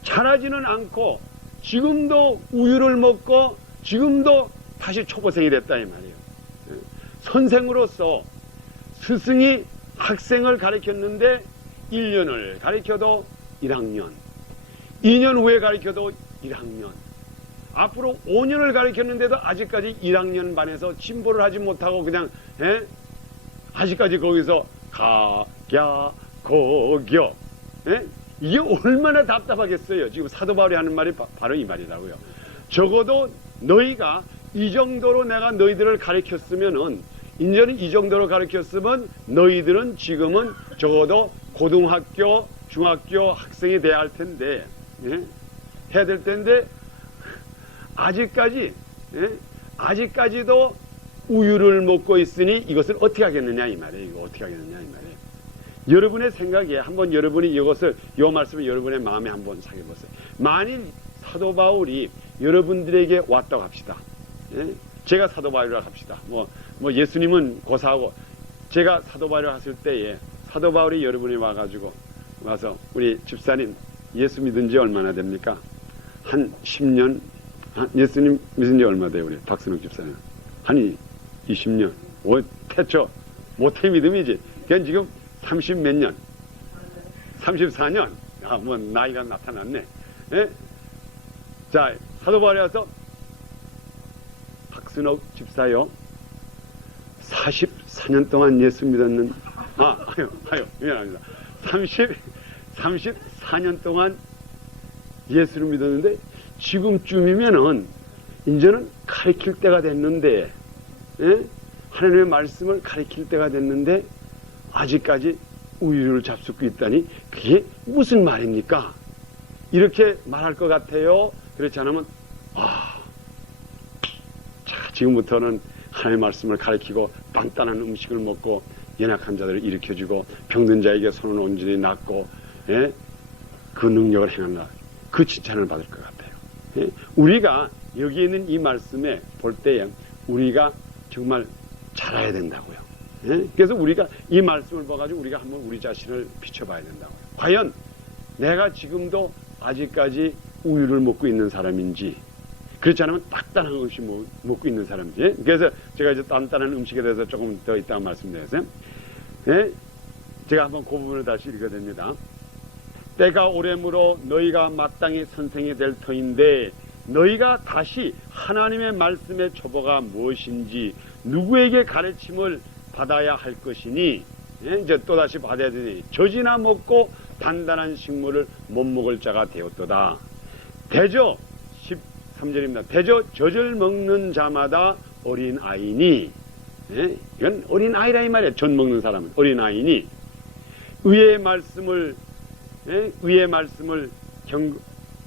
자라지는 않고 지금도 우유를 먹고 지금도 다시 초보생이 됐다 이 말이에요. 예? 선생으로서 스승이 학생을 가르쳤는데 1년을 가르쳐도 1학년, 2년 후에 가르쳐도 1학년, 앞으로 5년을 가르쳤는데도 아직까지 1학년 반에서 진보를 하지 못하고 그냥 아직까지 거기서 가갸고겨, 이게 얼마나 답답하겠어요. 지금 사도 바울이 하는 말이 바로 이 말이라고요. 적어도 너희가 이 정도로 내가 너희들을 가르쳤으면은, 인전은 이 정도로 가르쳤으면 너희들은 지금은 적어도 고등학교, 중학교 학생이 돼야 할 텐데, 해야 될 텐데, 아직까지도 우유를 먹고 있으니 이것을 어떻게 하겠느냐 이 말이에요. 이거 어떻게 하겠느냐 이 말이에요. 여러분의 생각에 한번 여러분이 이것을, 이 말씀을 여러분의 마음에 한번 사귀어보세요. 만일 사도 바울이 여러분들에게 왔다고 합시다. 제가 사도 바울이라고 합시다. 뭐 예수님은 고사하고 제가 사도 바울이라고 했을 때에 사도 바울이 여러분이 와서 우리 집사님 예수 믿은 지 얼마나 됩니까? 한 10년? 예수님 믿은 지 얼마 돼요? 우리 박순욱 집사님. 한 20년. 태초. 모태 믿음이지. 그냥 지금 30 몇 년. 34년. 뭐 나이가 나타났네. 예? 자, 사도 바울이 와서 박순욱 집사요. 44년 동안 예수 믿었는, 미안합니다. 34년 동안 예수를 믿었는데, 지금쯤이면은, 이제는 가르칠 때가 됐는데, 하나님의 말씀을 가르칠 때가 됐는데, 아직까지 우유를 잡수고 있다니, 그게 무슨 말입니까? 이렇게 말할 것 같아요. 그렇지 않으면, 지금부터는 하나님의 말씀을 가르치고 단단한 음식을 먹고 연약한 자들을 일으켜주고 병든 자에게 손을 온전히 낫고 그 능력을 행한다. 그 칭찬을 받을 것 같아요. 우리가 여기 있는 이 말씀에 볼 때에 우리가 정말 잘해야 된다고요. 그래서 우리가 이 말씀을 봐가지고 우리가 한번 우리 자신을 비춰봐야 된다고요. 과연 내가 지금도 아직까지 우유를 먹고 있는 사람인지, 그렇지 않으면 단단한 음식 먹고 있는 사람이지. 그래서 제가 이제 단단한 음식에 대해서 조금 더 이따가 말씀드렸어요. 제가 한번 그 부분을 다시 읽어야 됩니다. 때가 오래므로 너희가 마땅히 선생이 될 터인데 너희가 다시 하나님의 말씀의 초보가 무엇인지 누구에게 가르침을 받아야 할 것이니, 이제 또다시 받아야 되니 젖이나 먹고 단단한 식물을 못 먹을 자가 되었도다. 대저 13절입니다. 대저 젖을 먹는 자마다 어린 아이니, 이건 어린 아이라 이 말이에요. 젖 먹는 사람은 어린 아이니 의의 말씀을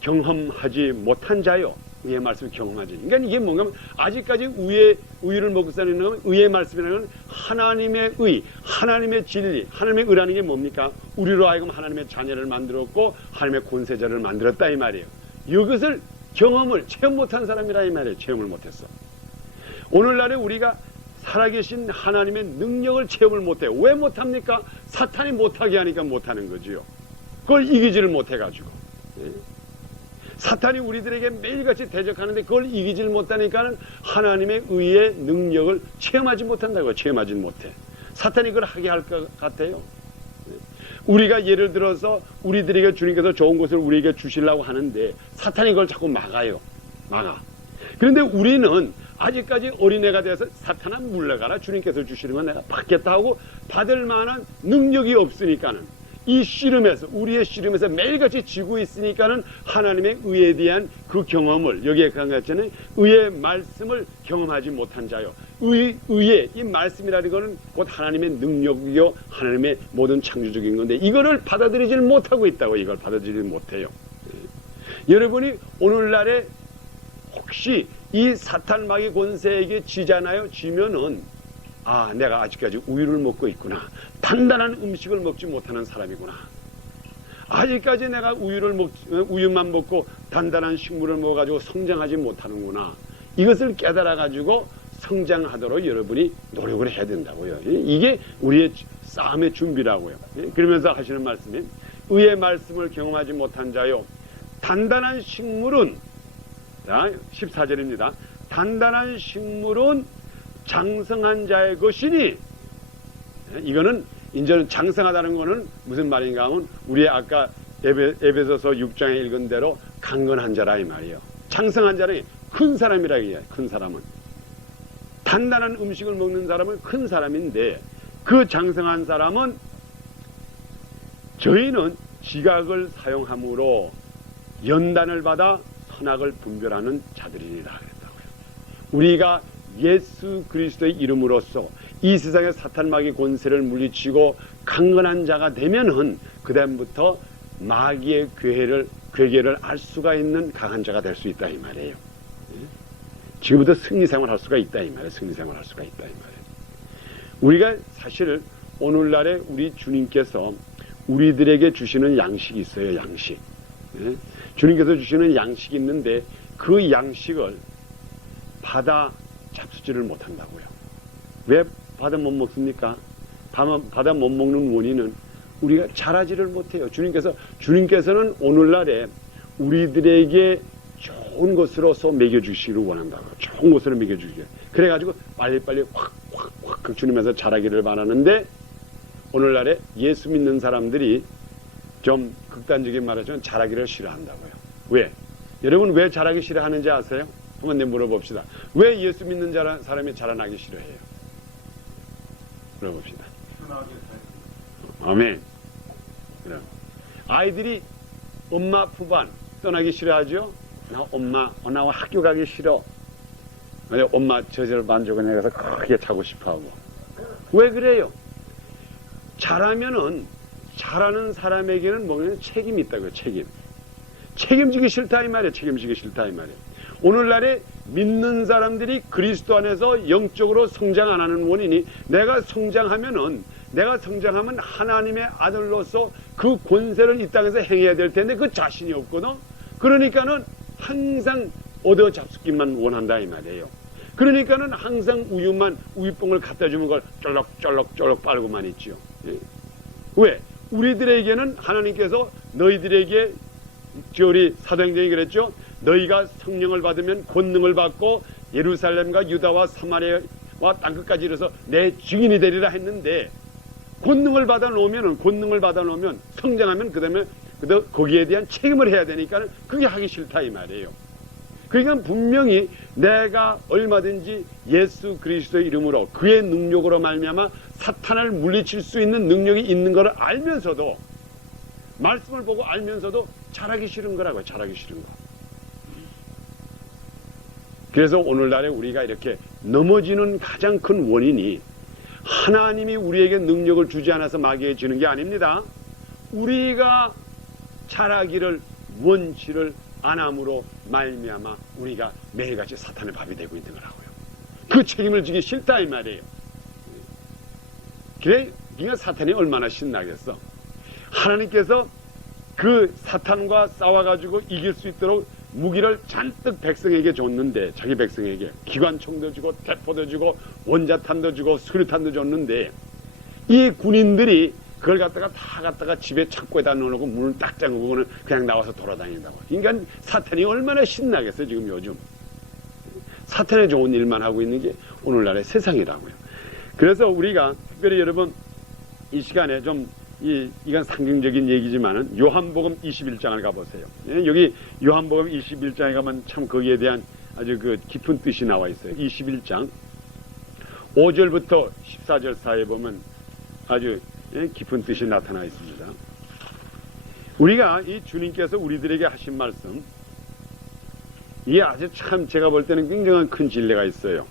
경험하지 못한 자요. 의의 말씀을 경험하지. 그러니까 이게 뭔가 하면 아직까지 우유를 먹고 사는 건 의의 말씀이라는 건 하나님의 의, 하나님의 진리, 하나님의 의라는 게 뭡니까? 우리로 하여금 하나님의 자녀를 만들었고 하나님의 권세자를 만들었다 이 말이에요. 이것을 체험 못한 사람이라 이 말이에요. 체험을 못했어. 오늘날에 우리가 살아계신 하나님의 능력을 체험을 못해요. 왜 못합니까? 사탄이 못하게 하니까 못하는 거지요. 그걸 이기지를 못해가지고. 사탄이 우리들에게 매일같이 대적하는데 그걸 이기지를 못하니까는 하나님의 의의 능력을 체험하지 못한다고요. 체험하지 못해. 사탄이 그걸 하게 할 것 같아요. 우리가 예를 들어서 우리들에게 주님께서 좋은 것을 우리에게 주시려고 하는데 사탄이 그걸 자꾸 막아요. 그런데 우리는 아직까지 어린애가 돼서 사탄아 물러가라, 주님께서 주시는 건 내가 받겠다 하고 받을 만한 능력이 없으니까는 이 씨름에서, 우리의 씨름에서 매일같이 지고 있으니까는 하나님의 의에 대한 그 경험을, 여기에 강조했잖아요. 의의 말씀을 경험하지 못한 자요. 의의, 이 말씀이라는 것은 곧 하나님의 능력이요, 하나님의 모든 창조적인 건데, 이거를 받아들이질 못하고 있다고, 이걸 받아들이지 못해요. 여러분이 오늘날에 혹시 이 사탄 마귀 권세에게 지잖아요? 지면은, 내가 아직까지 우유를 먹고 있구나. 단단한 음식을 먹지 못하는 사람이구나. 아직까지 내가 우유만 먹고 단단한 식물을 먹어가지고 성장하지 못하는구나. 이것을 깨달아가지고 성장하도록 여러분이 노력을 해야 된다고요. 이게 우리의 싸움의 준비라고요. 그러면서 하시는 말씀이 의의 말씀을 경험하지 못한 자요 단단한 식물은, 자 14절입니다. 단단한 식물은 장성한 자의 것이니, 이거는 이제는 장성하다는 것은 무슨 말인가 하면 우리 아까 에베소서 6장에 읽은 대로 강건한 자라 이 말이에요. 장성한 자는 큰 사람이라 해요. 큰 사람은 단단한 음식을 먹는 사람은 큰 사람인데, 그 장성한 사람은 저희는 지각을 사용함으로 연단을 받아 선악을 분별하는 자들이니라 그랬다고요. 우리가 예수 그리스도의 이름으로써 이 세상의 사탄 마귀 권세를 물리치고 강건한 자가 되면은 그다음부터 마귀의 괴계를 알 수가 있는 강한 자가 될 수 있다 이 말이에요. 지금부터 승리생활 할 수가 있다 이 말이에요. 승리생활 할 수가 있다 이 말이에요. 우리가 사실 오늘날에 우리 주님께서 우리들에게 주시는 양식이 있어요. 양식. 주님께서 주시는 양식이 있는데 그 양식을 받아 잡수지를 못한다고요. 왜 받아 못 먹습니까? 받아 못 먹는 원인은 우리가 잘하지를 못해요. 주님께서는 오늘날에 우리들에게 좋은 것으로서 먹여주시기를 원한다고요. 좋은 것으로 먹여주시기를. 그래가지고 빨리빨리 확 주님에서 자라기를 바라는데, 오늘날에 예수 믿는 사람들이 좀 극단적인 말하자면 자라기를 싫어한다고요. 왜? 여러분 왜 자라기 싫어하는지 아세요? 한번 물어봅시다. 왜 예수 믿는 사람이 자라나기 싫어해요? 물어봅시다. 아멘. 그럼 아이들이 엄마 품안 떠나기 싫어하죠? 나 학교 가기 싫어. 엄마 저절 만족은 해서 크게 자고 싶어하고. 왜 그래요? 잘하면은 잘하는 사람에게는 뭐냐면 책임이 있다고요. 책임지기 싫다 이 말이에요. 책임지기 싫다 이 말이에요. 오늘날에 믿는 사람들이 그리스도 안에서 영적으로 성장 안 하는 원인이, 내가 성장하면 하나님의 아들로서 그 권세를 이 땅에서 행해야 될 텐데 그 자신이 없거든. 그러니까는 항상 얻어 잡수기만 원한다 이 말이에요. 그러니까는 항상 우유뽕을 갖다 주면 그걸 쫄럭쫄럭 빨고만 있지요. 왜? 우리들에게는 하나님께서 너희들에게, 우리 사도행전이 그랬죠. 너희가 성령을 받으면 권능을 받고 예루살렘과 유다와 사마리아와 땅끝까지 이르러서 내 증인이 되리라 했는데, 권능을 받아 놓으면 성장하면 그다음에 거기에 대한 책임을 해야 되니까 그게 하기 싫다 이 말이에요. 그러니까 분명히 내가 얼마든지 예수 그리스도의 이름으로 그의 능력으로 말미암아 사탄을 물리칠 수 있는 능력이 있는 것을 알면서도, 말씀을 보고 알면서도 잘하기 싫은 거라고요. 잘하기 싫은 거. 그래서 오늘날에 우리가 이렇게 넘어지는 가장 큰 원인이 하나님이 우리에게 능력을 주지 않아서 마귀에 지는 게 아닙니다. 우리가 잘하기를 원치를 안함으로 말미암아 우리가 매일같이 사탄의 밥이 되고 있는 거라고요. 그 책임을 지기 싫다 이 말이에요. 그래, 그러니까 사탄이 얼마나 신나겠어. 하나님께서 그 사탄과 싸워가지고 이길 수 있도록 무기를 잔뜩 백성에게 줬는데, 자기 백성에게 기관총도 주고 대포도 주고 원자탄도 주고 수류탄도 줬는데, 이 군인들이 그걸 갖다가 집에 창고에다 넣어놓고 문을 딱 잠그고는 그냥 나와서 돌아다닌다고. 그러니까 사탄이 얼마나 신나겠어요. 지금 요즘 사탄의 좋은 일만 하고 있는 게 오늘날의 세상이라고요. 그래서 우리가 특별히 여러분 이 시간에 좀 이건 상징적인 얘기지만은 요한복음 21장을 가보세요. 여기 요한복음 21장에 가면 참 거기에 대한 아주 그 깊은 뜻이 나와 있어요. 21장 5절부터 14절 사이에 보면 아주 깊은 뜻이 나타나 있습니다. 우리가 이 주님께서 우리들에게 하신 말씀, 이게 아주 참 제가 볼 때는 굉장한 큰 진리가 있어요.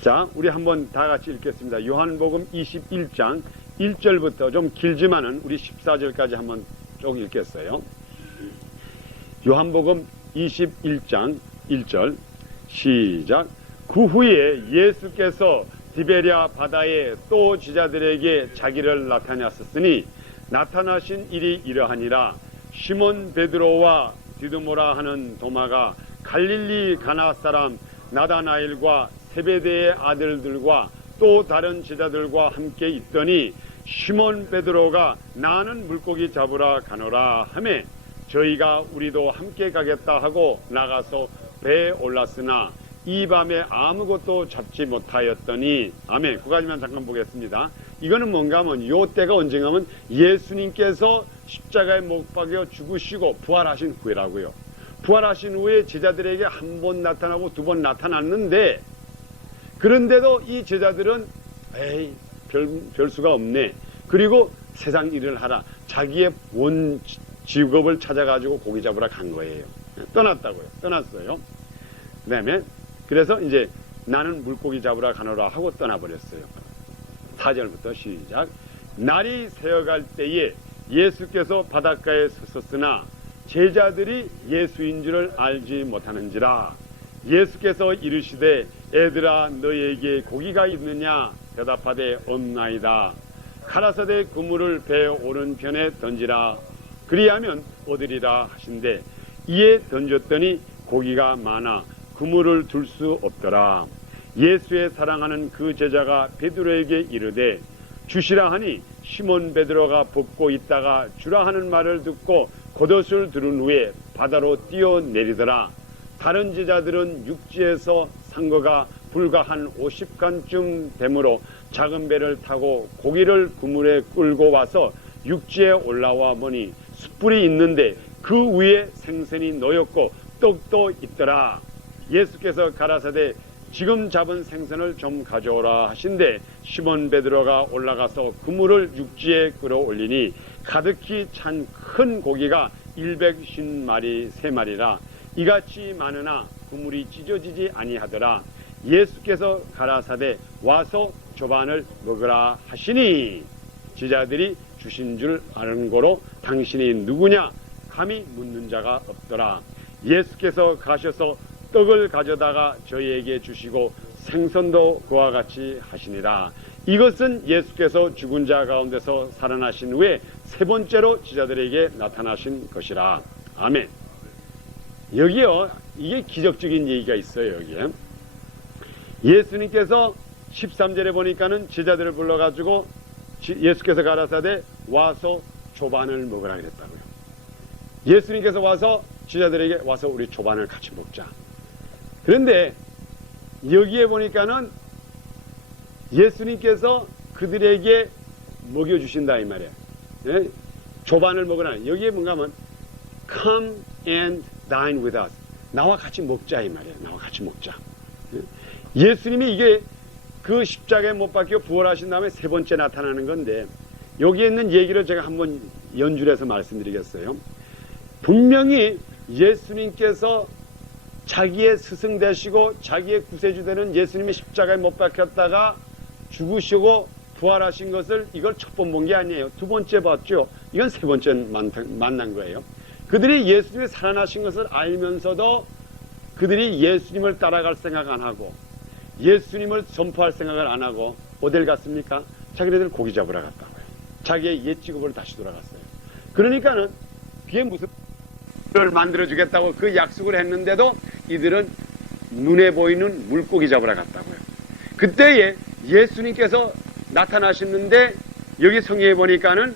자, 우리 한번 다 같이 읽겠습니다. 요한복음 21장 1절부터 좀 길지만은 우리 14절까지 한번 쭉 읽겠어요. 요한복음 21장 1절 시작. 그 후에 예수께서 디베랴 바다에 또 제자들에게 자기를 나타내셨으니 나타나신 일이 이러하니라. 시몬 베드로와 디두모라 하는 도마가 갈릴리 가나 사람 나다나엘과 세베대의 아들들과 또 다른 제자들과 함께 있더니 시몬 베드로가 나는 물고기 잡으러 가노라 하매 저희가 우리도 함께 가겠다 하고 나가서 배에 올랐으나 이 밤에 아무것도 잡지 못하였더니 아멘. 그까지만 잠깐 보겠습니다. 이거는 뭔가 하면 요 때가 언젠가 하면 예수님께서 십자가에 못 박여 죽으시고 부활하신 후에라고요. 부활하신 후에 제자들에게 한 번 나타나고 두 번 나타났는데 그런데도 이 제자들은 에이 별수가 없네. 그리고 세상 일을 하라. 자기의 원 직업을 찾아가지고 고기 잡으러 간 거예요. 떠났다고요. 떠났어요. 그 다음에 그래서 이제 나는 물고기 잡으러 가노라 하고 떠나버렸어요. 4절부터 시작. 날이 새어갈 때에 예수께서 바닷가에 섰으나 제자들이 예수인 줄을 알지 못하는지라. 예수께서 이르시되 애들아 너희에게 고기가 있느냐 대답하되 없나이다. 가라사대 그물을 배 오른편에 던지라. 그리하면 얻으리라 하신대 이에 던졌더니 고기가 많아 그물을 둘 수 없더라. 예수의 사랑하는 그 제자가 베드로에게 이르되 주시라 하니 시몬 베드로가 벗고 있다가 주라 하는 말을 듣고 겉옷을 두른 후에 바다로 뛰어내리더라. 다른 제자들은 육지에서 산 거가 불과 한 50간쯤 되므로 작은 배를 타고 고기를 그물에 끌고 와서 육지에 올라와 보니 숯불이 있는데 그 위에 생선이 놓였고 떡도 있더라. 예수께서 가라사대 지금 잡은 생선을 좀 가져오라 하신대 시몬 베드로가 올라가서 그물을 육지에 끌어올리니 가득히 찬 큰 고기가 150마리 3마리라. 이같이 많으나 그물이 찢어지지 아니하더라. 예수께서 가라사대 와서 조반을 먹으라 하시니 제자들이 주신 줄 아는 거로 당신이 누구냐 감히 묻는 자가 없더라. 예수께서 가셔서 떡을 가져다가 저희에게 주시고 생선도 그와 같이 하시니라. 이것은 예수께서 죽은 자 가운데서 살아나신 후에 세 번째로 제자들에게 나타나신 것이라. 아멘. 여기요, 이게 기적적인 얘기가 있어요. 여기에 예수님께서 13절에 보니까는 제자들을 불러가지고 예수께서 가라사대 와서 조반을 먹으라 그랬다고요. 예수님께서 와서 제자들에게 와서 우리 조반을 같이 먹자. 그런데 여기에 보니까는 예수님께서 그들에게 먹여주신다 이 말이에요. 네? 조반을 먹으라. 여기에 뭔가 하면 come and dine with us. 나와 같이 먹자 이 말이에요. 나와 같이 먹자. 네? 예수님이 이게 그 십자가에 못 박혀 부활하신 다음에 세 번째 나타나는 건데 여기에 있는 얘기를 제가 한번 연줄해서 말씀드리겠어요. 분명히 예수님께서 자기의 스승 되시고 자기의 구세주 되는 예수님이 십자가에 못 박혔다가 죽으시고 부활하신 것을 이걸 첫 번 본 게 아니에요. 두 번째 봤죠. 이건 세 번째 만난 거예요. 그들이 예수님이 살아나신 것을 알면서도 그들이 예수님을 따라갈 생각 안 하고 예수님을 전파할 생각을 안 하고 어딜 갔습니까? 자기네들 고기 잡으러 갔다고요. 자기의 옛 직업으로 다시 돌아갔어요. 그러니까는 그게 무슨 를 만들어주겠다고 그 약속을 했는데도 이들은 눈에 보이는 물고기 잡으러 갔다고요. 그때에 예수님께서 나타나셨는데 여기 성경에 보니까는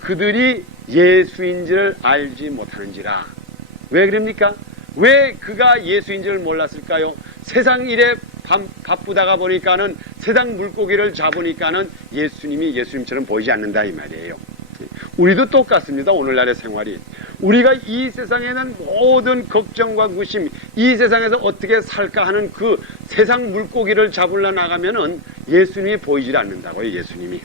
그들이 예수인지를 알지 못하는지라. 왜 그럽니까? 왜 그가 예수인지를 몰랐을까요? 세상 일에 바쁘다가 보니까는 세상 물고기를 잡으니까는 예수님이 예수님처럼 보이지 않는다 이 말이에요. 우리도 똑같습니다. 오늘날의 생활이. 우리가 이 세상에는 모든 걱정과 구심, 이 세상에서 어떻게 살까 하는 그 세상 물고기를 잡으려 나가면은 예수님이 보이질 않는다고요. 예수님이.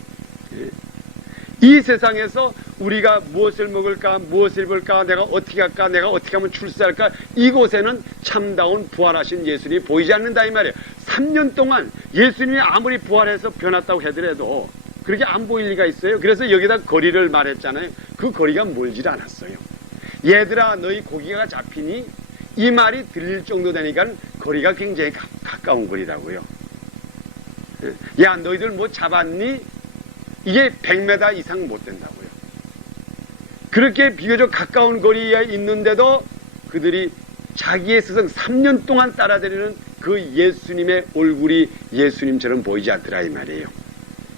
이 세상에서 우리가 무엇을 먹을까, 무엇을 입을까, 내가 어떻게 할까, 내가 어떻게 하면 출세할까, 이곳에는 참다운 부활하신 예수님이 보이지 않는다 이 말이에요. 3년 동안 예수님이 아무리 부활해서 변했다고 하더라도 그렇게 안 보일 리가 있어요. 그래서 여기다 거리를 말했잖아요. 그 거리가 멀질 않았어요. 얘들아 너희 고기가 잡히니? 이 말이 들릴 정도 되니까 거리가 굉장히 가까운 거리라고요. 야 너희들 뭐 잡았니? 이게 100m 이상 못 된다고요. 그렇게 비교적 가까운 거리에 있는데도 그들이 자기의 스승 3년 동안 따라다니는 그 예수님의 얼굴이 예수님처럼 보이지 않더라 이 말이에요.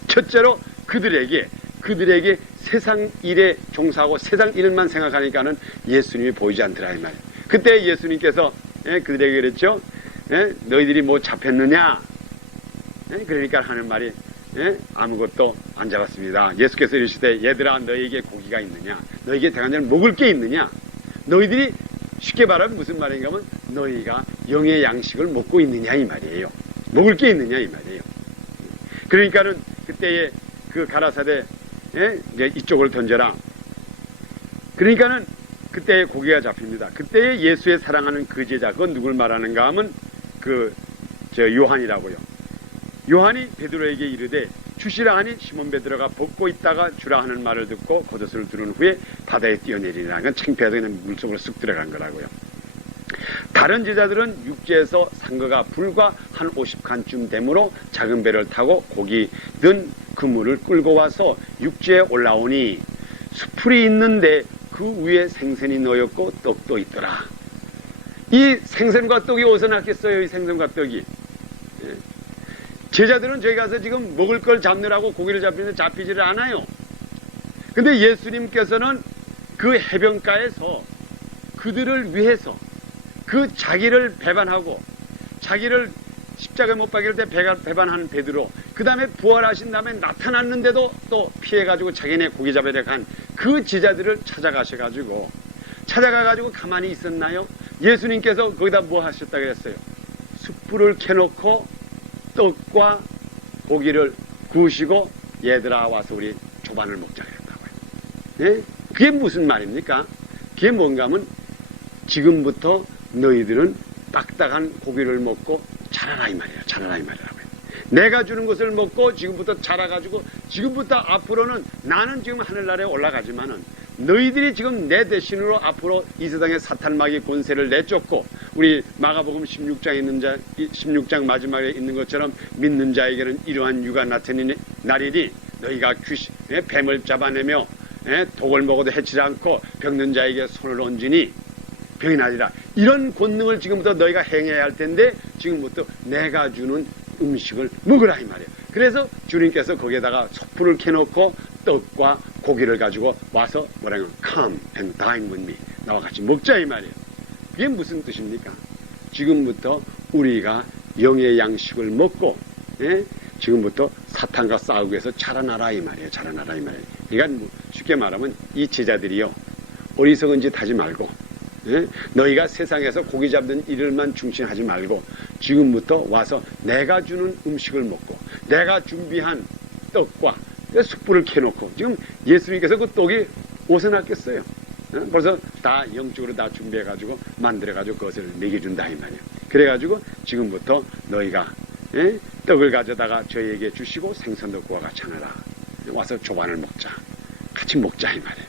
첫째로 그들에게 세상 일에 종사하고 세상 일만 생각하니까는 예수님이 보이지 않더라 이 말이에요. 그때 예수님께서 그들에게 그랬죠. 너희들이 뭐 잡혔느냐? 그러니까 하는 말이 아무것도 안 잡았습니다. 예수께서 이르시되 얘들아 너희에게 고기가 있느냐? 너희에게 대간절 먹을 게 있느냐? 너희들이 쉽게 말하면 무슨 말인가 하면 너희가 영의 양식을 먹고 있느냐 이 말이에요. 먹을 게 있느냐 이 말이에요. 그러니까는 그때에 그 가라사대 이쪽을 던져라. 그러니까는 그때에 고기가 잡힙니다. 그때에 예수의 사랑하는 그 제자, 그건 누굴 말하는가 하면 요한이라고요. 요한이 베드로에게 이르되 주시라 하니 시몬 베드로가 벗고 있다가 주라 하는 말을 듣고 겉옷을 두른 후에 바다에 뛰어내리라. 그건 창피해서 그냥 물속으로 쓱 들어간 거라고요. 다른 제자들은 육지에서 산 거가 불과 한 50칸쯤 되므로 작은 배를 타고 고기 든 그물을 끌고 와서 육지에 올라오니 수풀이 있는데 그 위에 생선이 놓였고 떡도 있더라. 이 생선과 떡이 어디서 났겠어요? 이 생선과 떡이. 제자들은 저기 가서 지금 먹을 걸 잡느라고 고기를 잡히는데 잡히지를 않아요. 근데 예수님께서는 그 해변가에서 그들을 위해서 그 자기를 배반하고 자기를 십자가에 못 박일 때 배반하는 베드로, 그 다음에 부활하신 다음에 나타났는데도 또 피해가지고 자기네 고기 잡으러 간 그 제자들을 찾아가셔가지고 가만히 있었나요? 예수님께서 거기다 뭐 하셨다 그랬어요? 숯불을 켜놓고 떡과 고기를 구우시고 얘들아 와서 우리 조반을 먹자 그랬다고요. 예? 그게 무슨 말입니까? 그게 뭔가 하면 지금부터 너희들은 딱딱한 고기를 먹고 자라라 이 말이에요. 자라라 이 말이라고요. 내가 주는 것을 먹고 지금부터 자라가지고 지금부터 앞으로는 나는 지금 하늘나라에 올라가지만은 너희들이 지금 내 대신으로 앞으로 이 세상의 사탄마귀 권세를 내쫓고 우리 마가복음 16장 마지막에 있는 것처럼 믿는 자에게는 이러한 유가 나타내는 날이니 너희가 뱀을 잡아내며 독을 먹어도 해치지 않고 병든 자에게 손을 얹으니 병이 나리라. 이런 권능을 지금부터 너희가 행해야 할 텐데 지금부터 내가 주는 음식을 먹으라 이 말이에요. 그래서 주님께서 거기에다가 촛불을 켜놓고 떡과 고기를 가지고 와서 뭐라고 Come and dine with me. 나와 같이 먹자 이 말이에요. 이게 무슨 뜻입니까? 지금부터 우리가 영의 양식을 먹고 지금부터 사탄과 싸우기 위해서 자라나라 이 말이에요. 자라나라 이 말이에요. 그러니까 쉽게 말하면 이 제자들이요 어리석은 짓 하지 말고 너희가 세상에서 고기 잡는 일을만 중심하지 말고 지금부터 와서 내가 주는 음식을 먹고 내가 준비한 떡과 숯불을 켜놓고 지금 예수님께서 그 떡이 어디서 났겠어요? 벌써 다 영적으로 다 준비해가지고 만들어가지고 그것을 먹여준다 이 말이에요. 그래가지고 지금부터 너희가 떡을 가져다가 저희에게 주시고 생선도 구워 같이 하느라 와서 조반을 먹자. 같이 먹자 이 말이에요.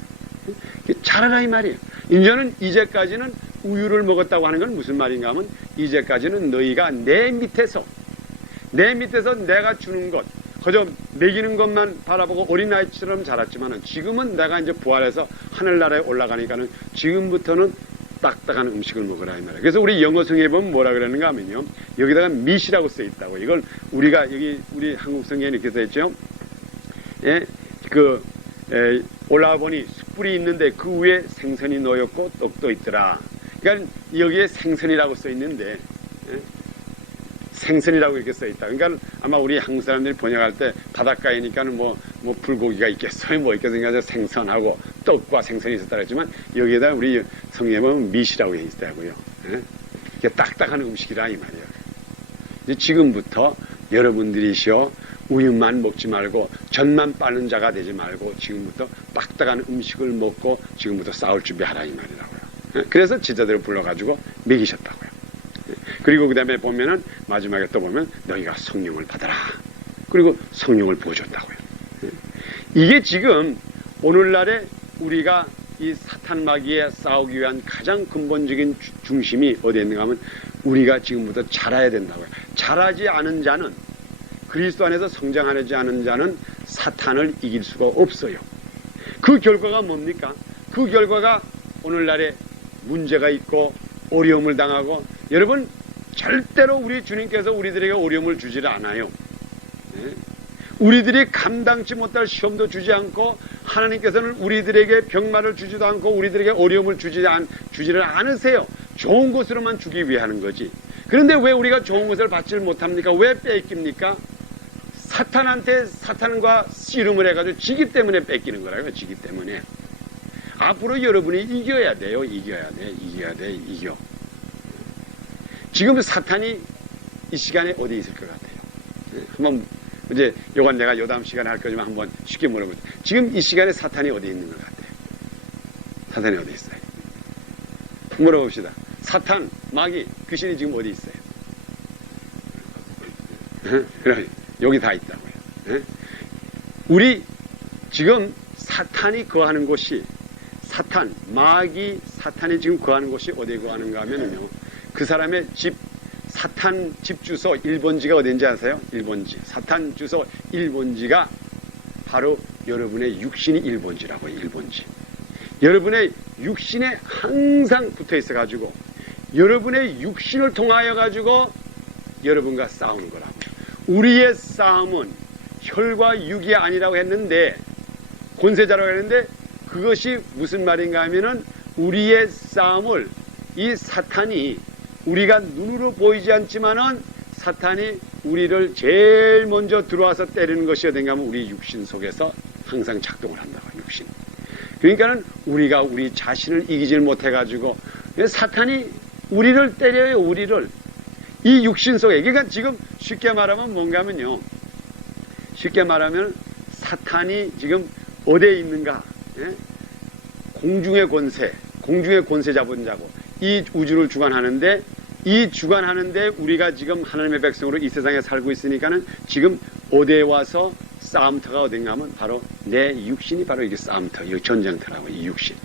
잘하라 이 말이에요. 이제까지는 우유를 먹었다고 하는 건 무슨 말인가 하면 이제까지는 너희가 내 밑에서 내가 주는 것 그저 먹이는 것만 바라보고 어린아이처럼 자랐지만은 지금은 내가 이제 부활해서 하늘나라에 올라가니까는 지금부터는 딱딱한 음식을 먹으라 이 말이에요. 그래서 우리 영어 성경에 보면 뭐라 그러는가 하면요. 여기다가 meat이라고 써 있다고. 이걸 우리가 여기 우리 한국 성경에 이렇게 써 있죠. 올라와 보니 숯불이 있는데 그 위에 생선이 놓였고 떡도 있더라. 그러니까 여기에 생선이라고 써 있는데 생선이라고 이렇게 써 있다. 그러니까 아마 우리 한국 사람들이 번역할 때 바닷가이니까는 뭐 불고기가 있겠어요. 뭐 있겠어요. 그러니까 생선하고 떡과 생선이 있었다 그랬지만 여기에다 우리 성경에 보면 미시라고 있다고요. 이게 딱딱한 음식이라 이 말이에요. 지금부터 여러분들이시여 우유만 먹지 말고 전만 빠는 자가 되지 말고 지금부터 딱딱한 음식을 먹고 지금부터 싸울 준비하라 이 말이라고요. 그래서 제자들을 불러가지고 먹이셨다고요. 그리고 그 다음에 보면은 마지막에 또 보면 너희가 성령을 받아라. 그리고 성령을 부어줬다고요. 이게 지금 오늘날에 우리가 이 사탄 마귀에 싸우기 위한 가장 근본적인 중심이 어디에 있는가 하면 우리가 지금부터 자라야 된다고요. 자라지 않은 자는 그리스도 안에서 성장하지 않은 자는 사탄을 이길 수가 없어요. 그 결과가 뭡니까? 그 결과가 오늘날에 문제가 있고 어려움을 당하고 여러분 절대로 우리 주님께서 우리들에게 어려움을 주지를 않아요. 예? 우리들이 감당치 못할 시험도 주지 않고 하나님께서는 우리들에게 병마를 주지도 않고 우리들에게 어려움을 주지를 않으세요. 좋은 것으로만 주기 위해 하는 거지. 그런데 왜 우리가 좋은 것을 받지를 못합니까? 왜 뺏깁니까? 사탄한테 사탄과 씨름을 해가지고 지기 때문에 뺏기는 거라고요. 지기 때문에. 앞으로 여러분이 이겨야 돼요. 이겨야 돼. 이겨. 지금 사탄이 이 시간에 어디 있을 것 같아요? 한번 이제 요건 내가 요다음 시간에 할 거지만 한번 쉽게 물어보세요. 지금 이 시간에 사탄이 어디 있는 것 같아요? 사탄이 어디 있어요? 물어봅시다. 사탄, 마귀, 귀신이 지금 어디 있어요? 그럼 여기 다 있다고요. 우리 지금 사탄이 거하는 곳이 사탄, 마귀, 사탄이 지금 거하는 곳이 어디에 거하는가 하면요. 그 사람의 집, 사탄 집 주소 1번지가 어딘지 아세요? 1번지. 사탄 주소 1번지가 바로 여러분의 육신이 1번지라고요. 1번지. 여러분의 육신에 항상 붙어 있어 가지고 여러분의 육신을 통하여 가지고 여러분과 싸우는 거라고요. 우리의 싸움은 혈과 육이 아니라고 했는데 권세자라고 했는데 그것이 무슨 말인가 하면은 우리의 싸움을 이 사탄이 우리가 눈으로 보이지 않지만은 사탄이 우리를 제일 먼저 들어와서 때리는 것이 어딘가 하면 우리 육신 속에서 항상 작동을 한다고 육신. 그러니까는 우리가 우리 자신을 이기질 못해가지고 사탄이 우리를 때려요. 우리를 이 육신 속에. 그러니까 지금 쉽게 말하면 뭔가 하면요. 쉽게 말하면 사탄이 지금 어디에 있는가? 예? 공중의 권세 잡은 자고 이 우주를 주관하는데 이 주관하는데 우리가 지금 하나님의 백성으로 이 세상에 살고 있으니까는 지금 어디에 와서 싸움터가 어딘가 하면 바로 내 육신이 바로 이게 싸움터, 이 전쟁터라고 이 육신.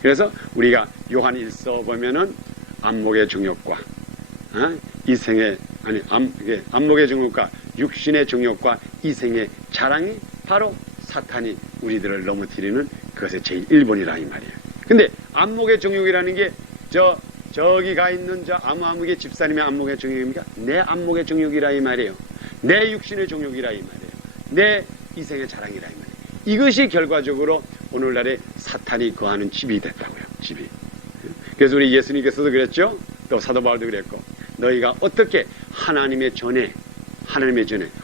그래서 우리가 요한 1서 보면은 안목의 정욕과 이생의 안목의 정욕과 육신의 정욕과 이생의 자랑이 바로 사탄이 우리들을 넘어뜨리는 그것의 제1번이라 이 말이에요. 근데 안목의 정욕이라는 게 저기 가 있는 저 아무아무개 집사님의 안목의 정욕입니까? 내 안목의 정욕이라 이 말이에요. 내 육신의 정욕이라 이 말이에요. 내 이생의 자랑이라 이 말이에요. 이것이 결과적으로 오늘날에 사탄이 거하는 집이 됐다고요. 집이. 그래서 우리 예수님께서도 그랬죠. 또 사도 바울도 그랬고 너희가 어떻게 하나님의 전에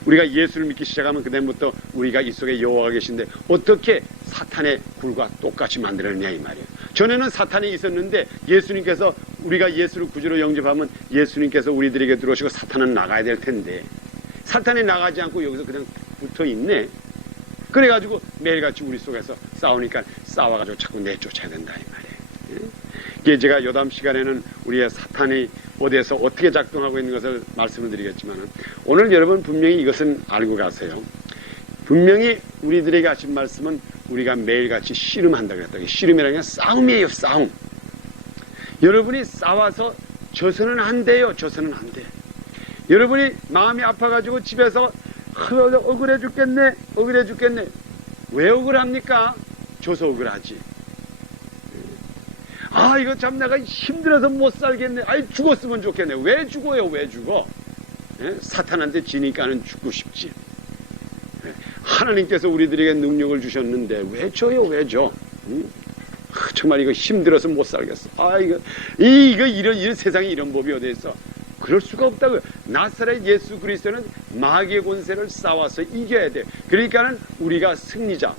우리가 예수를 믿기 시작하면 그다음부터 우리가 이 속에 여호와가 계신데 어떻게 사탄의 굴과 똑같이 만들었냐 이 말이에요. 전에는 사탄이 있었는데 예수님께서 우리가 예수를 구주로 영접하면 예수님께서 우리들에게 들어오시고 사탄은 나가야 될 텐데 사탄이 나가지 않고 여기서 그냥 붙어 있네. 그래가지고 매일같이 우리 속에서 싸우니까 싸워가지고 자꾸 내쫓아야 된다 이 말이에요. 이게 제가 요다음 시간에는 우리의 사탄이 어디에서 어떻게 작동하고 있는 것을 말씀을 드리겠지만 오늘 여러분 분명히 이것은 알고 가세요. 분명히 우리들에게 하신 말씀은 우리가 매일같이 씨름한다고 했다. 씨름이라는 게 싸움이에요. 싸움. 여러분이 싸워서 져서는 안 돼요. 져서는 안 돼. 여러분이 마음이 아파가지고 집에서 억울해 죽겠네. 왜 억울합니까? 져서 억울하지. 이거 참 내가 힘들어서 못 살겠네. 죽었으면 좋겠네. 왜 죽어요? 왜 죽어? 사탄한테 지니까는 죽고 싶지. 하나님께서 우리들에게 능력을 주셨는데 왜 져요? 왜 져? 정말 이거 힘들어서 못 살겠어. 이런 세상에 이런 법이 어디 있어? 그럴 수가 없다고요. 나사렛 예수 그리스도는 마귀의 권세를 싸워서 이겨야 돼. 그러니까는 우리가 승리자.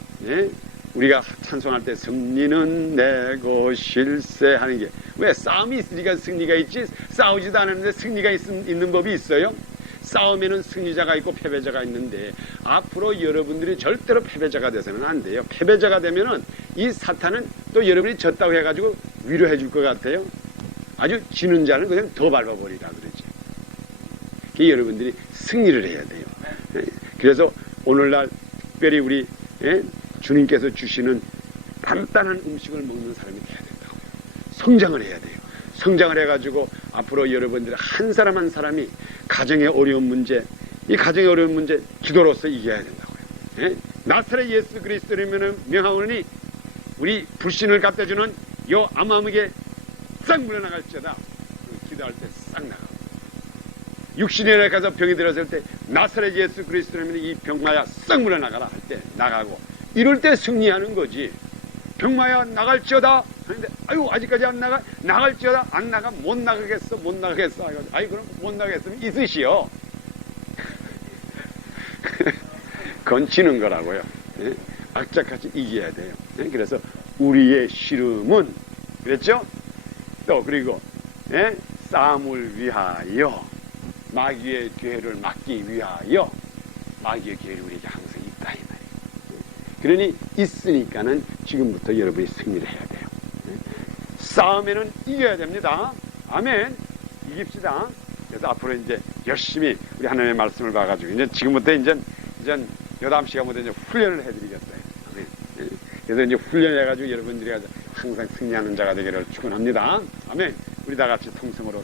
우리가 찬송할 때 승리는 내 것일세 하는 게 왜 싸움이 있으니까 승리가 있지 싸우지도 않았는데 승리가 있는 법이 있어요? 싸움에는 승리자가 있고 패배자가 있는데 앞으로 여러분들이 절대로 패배자가 돼서는 안 돼요. 패배자가 되면은 이 사탄은 또 여러분이 졌다고 해가지고 위로해 줄 것 같아요. 아주 지는 자는 그냥 더 밟아버리라 그러지. 여러분들이 승리를 해야 돼요. 그래서 오늘날 특별히 우리 주님께서 주시는 단단한 음식을 먹는 사람이 돼야 된다고요. 성장을 해야 돼요. 성장을 해가지고 앞으로 여러분들 한 사람 한 사람이 가정의 어려운 문제, 이 가정의 어려운 문제 기도로서 이겨야 된다고요. 나사렛 예수 그리스도를 명하오니 우리 불신을 갖다주는 요 암암에게 싹 물러나갈지어다. 기도할 때 싹 나가고, 육신에 가서 병이 들었을 때 나사렛 예수 그리스도라면 이 병마야 싹 물러나가라 할 때 나가고, 이럴 때 승리하는 거지. 병마야 나갈지어다 하는데 아유 아직까지 안 나가, 나갈지어다 안 나가, 못 나가겠어 못 나가겠어. 아이 그럼 못 나가겠으면 있으시오. 그건 지는 거라고요. 예? 악착같이 이겨야 돼요. 예? 그래서 우리의 씨름은 그랬죠? 또 그리고 예? 싸움을 위하여, 마귀의 기회를 막기 위하여, 마귀의 기회를 우리에게 항상 있다 이 말이에요. 그러니 있으니까는 지금부터 여러분이 승리를 해야 돼요. 싸움에는 이겨야 됩니다. 아멘. 이깁시다. 그래서 앞으로 이제 열심히 우리 하나님의 말씀을 봐가지고 이제 지금부터 이제 여담 시간부터 이제 훈련을 해드리겠어요. 아멘. 그래서 이제 훈련해가지고 여러분들이 항상 승리하는 자가 되기를 축원합니다. 아멘. 우리 다 같이 통성으로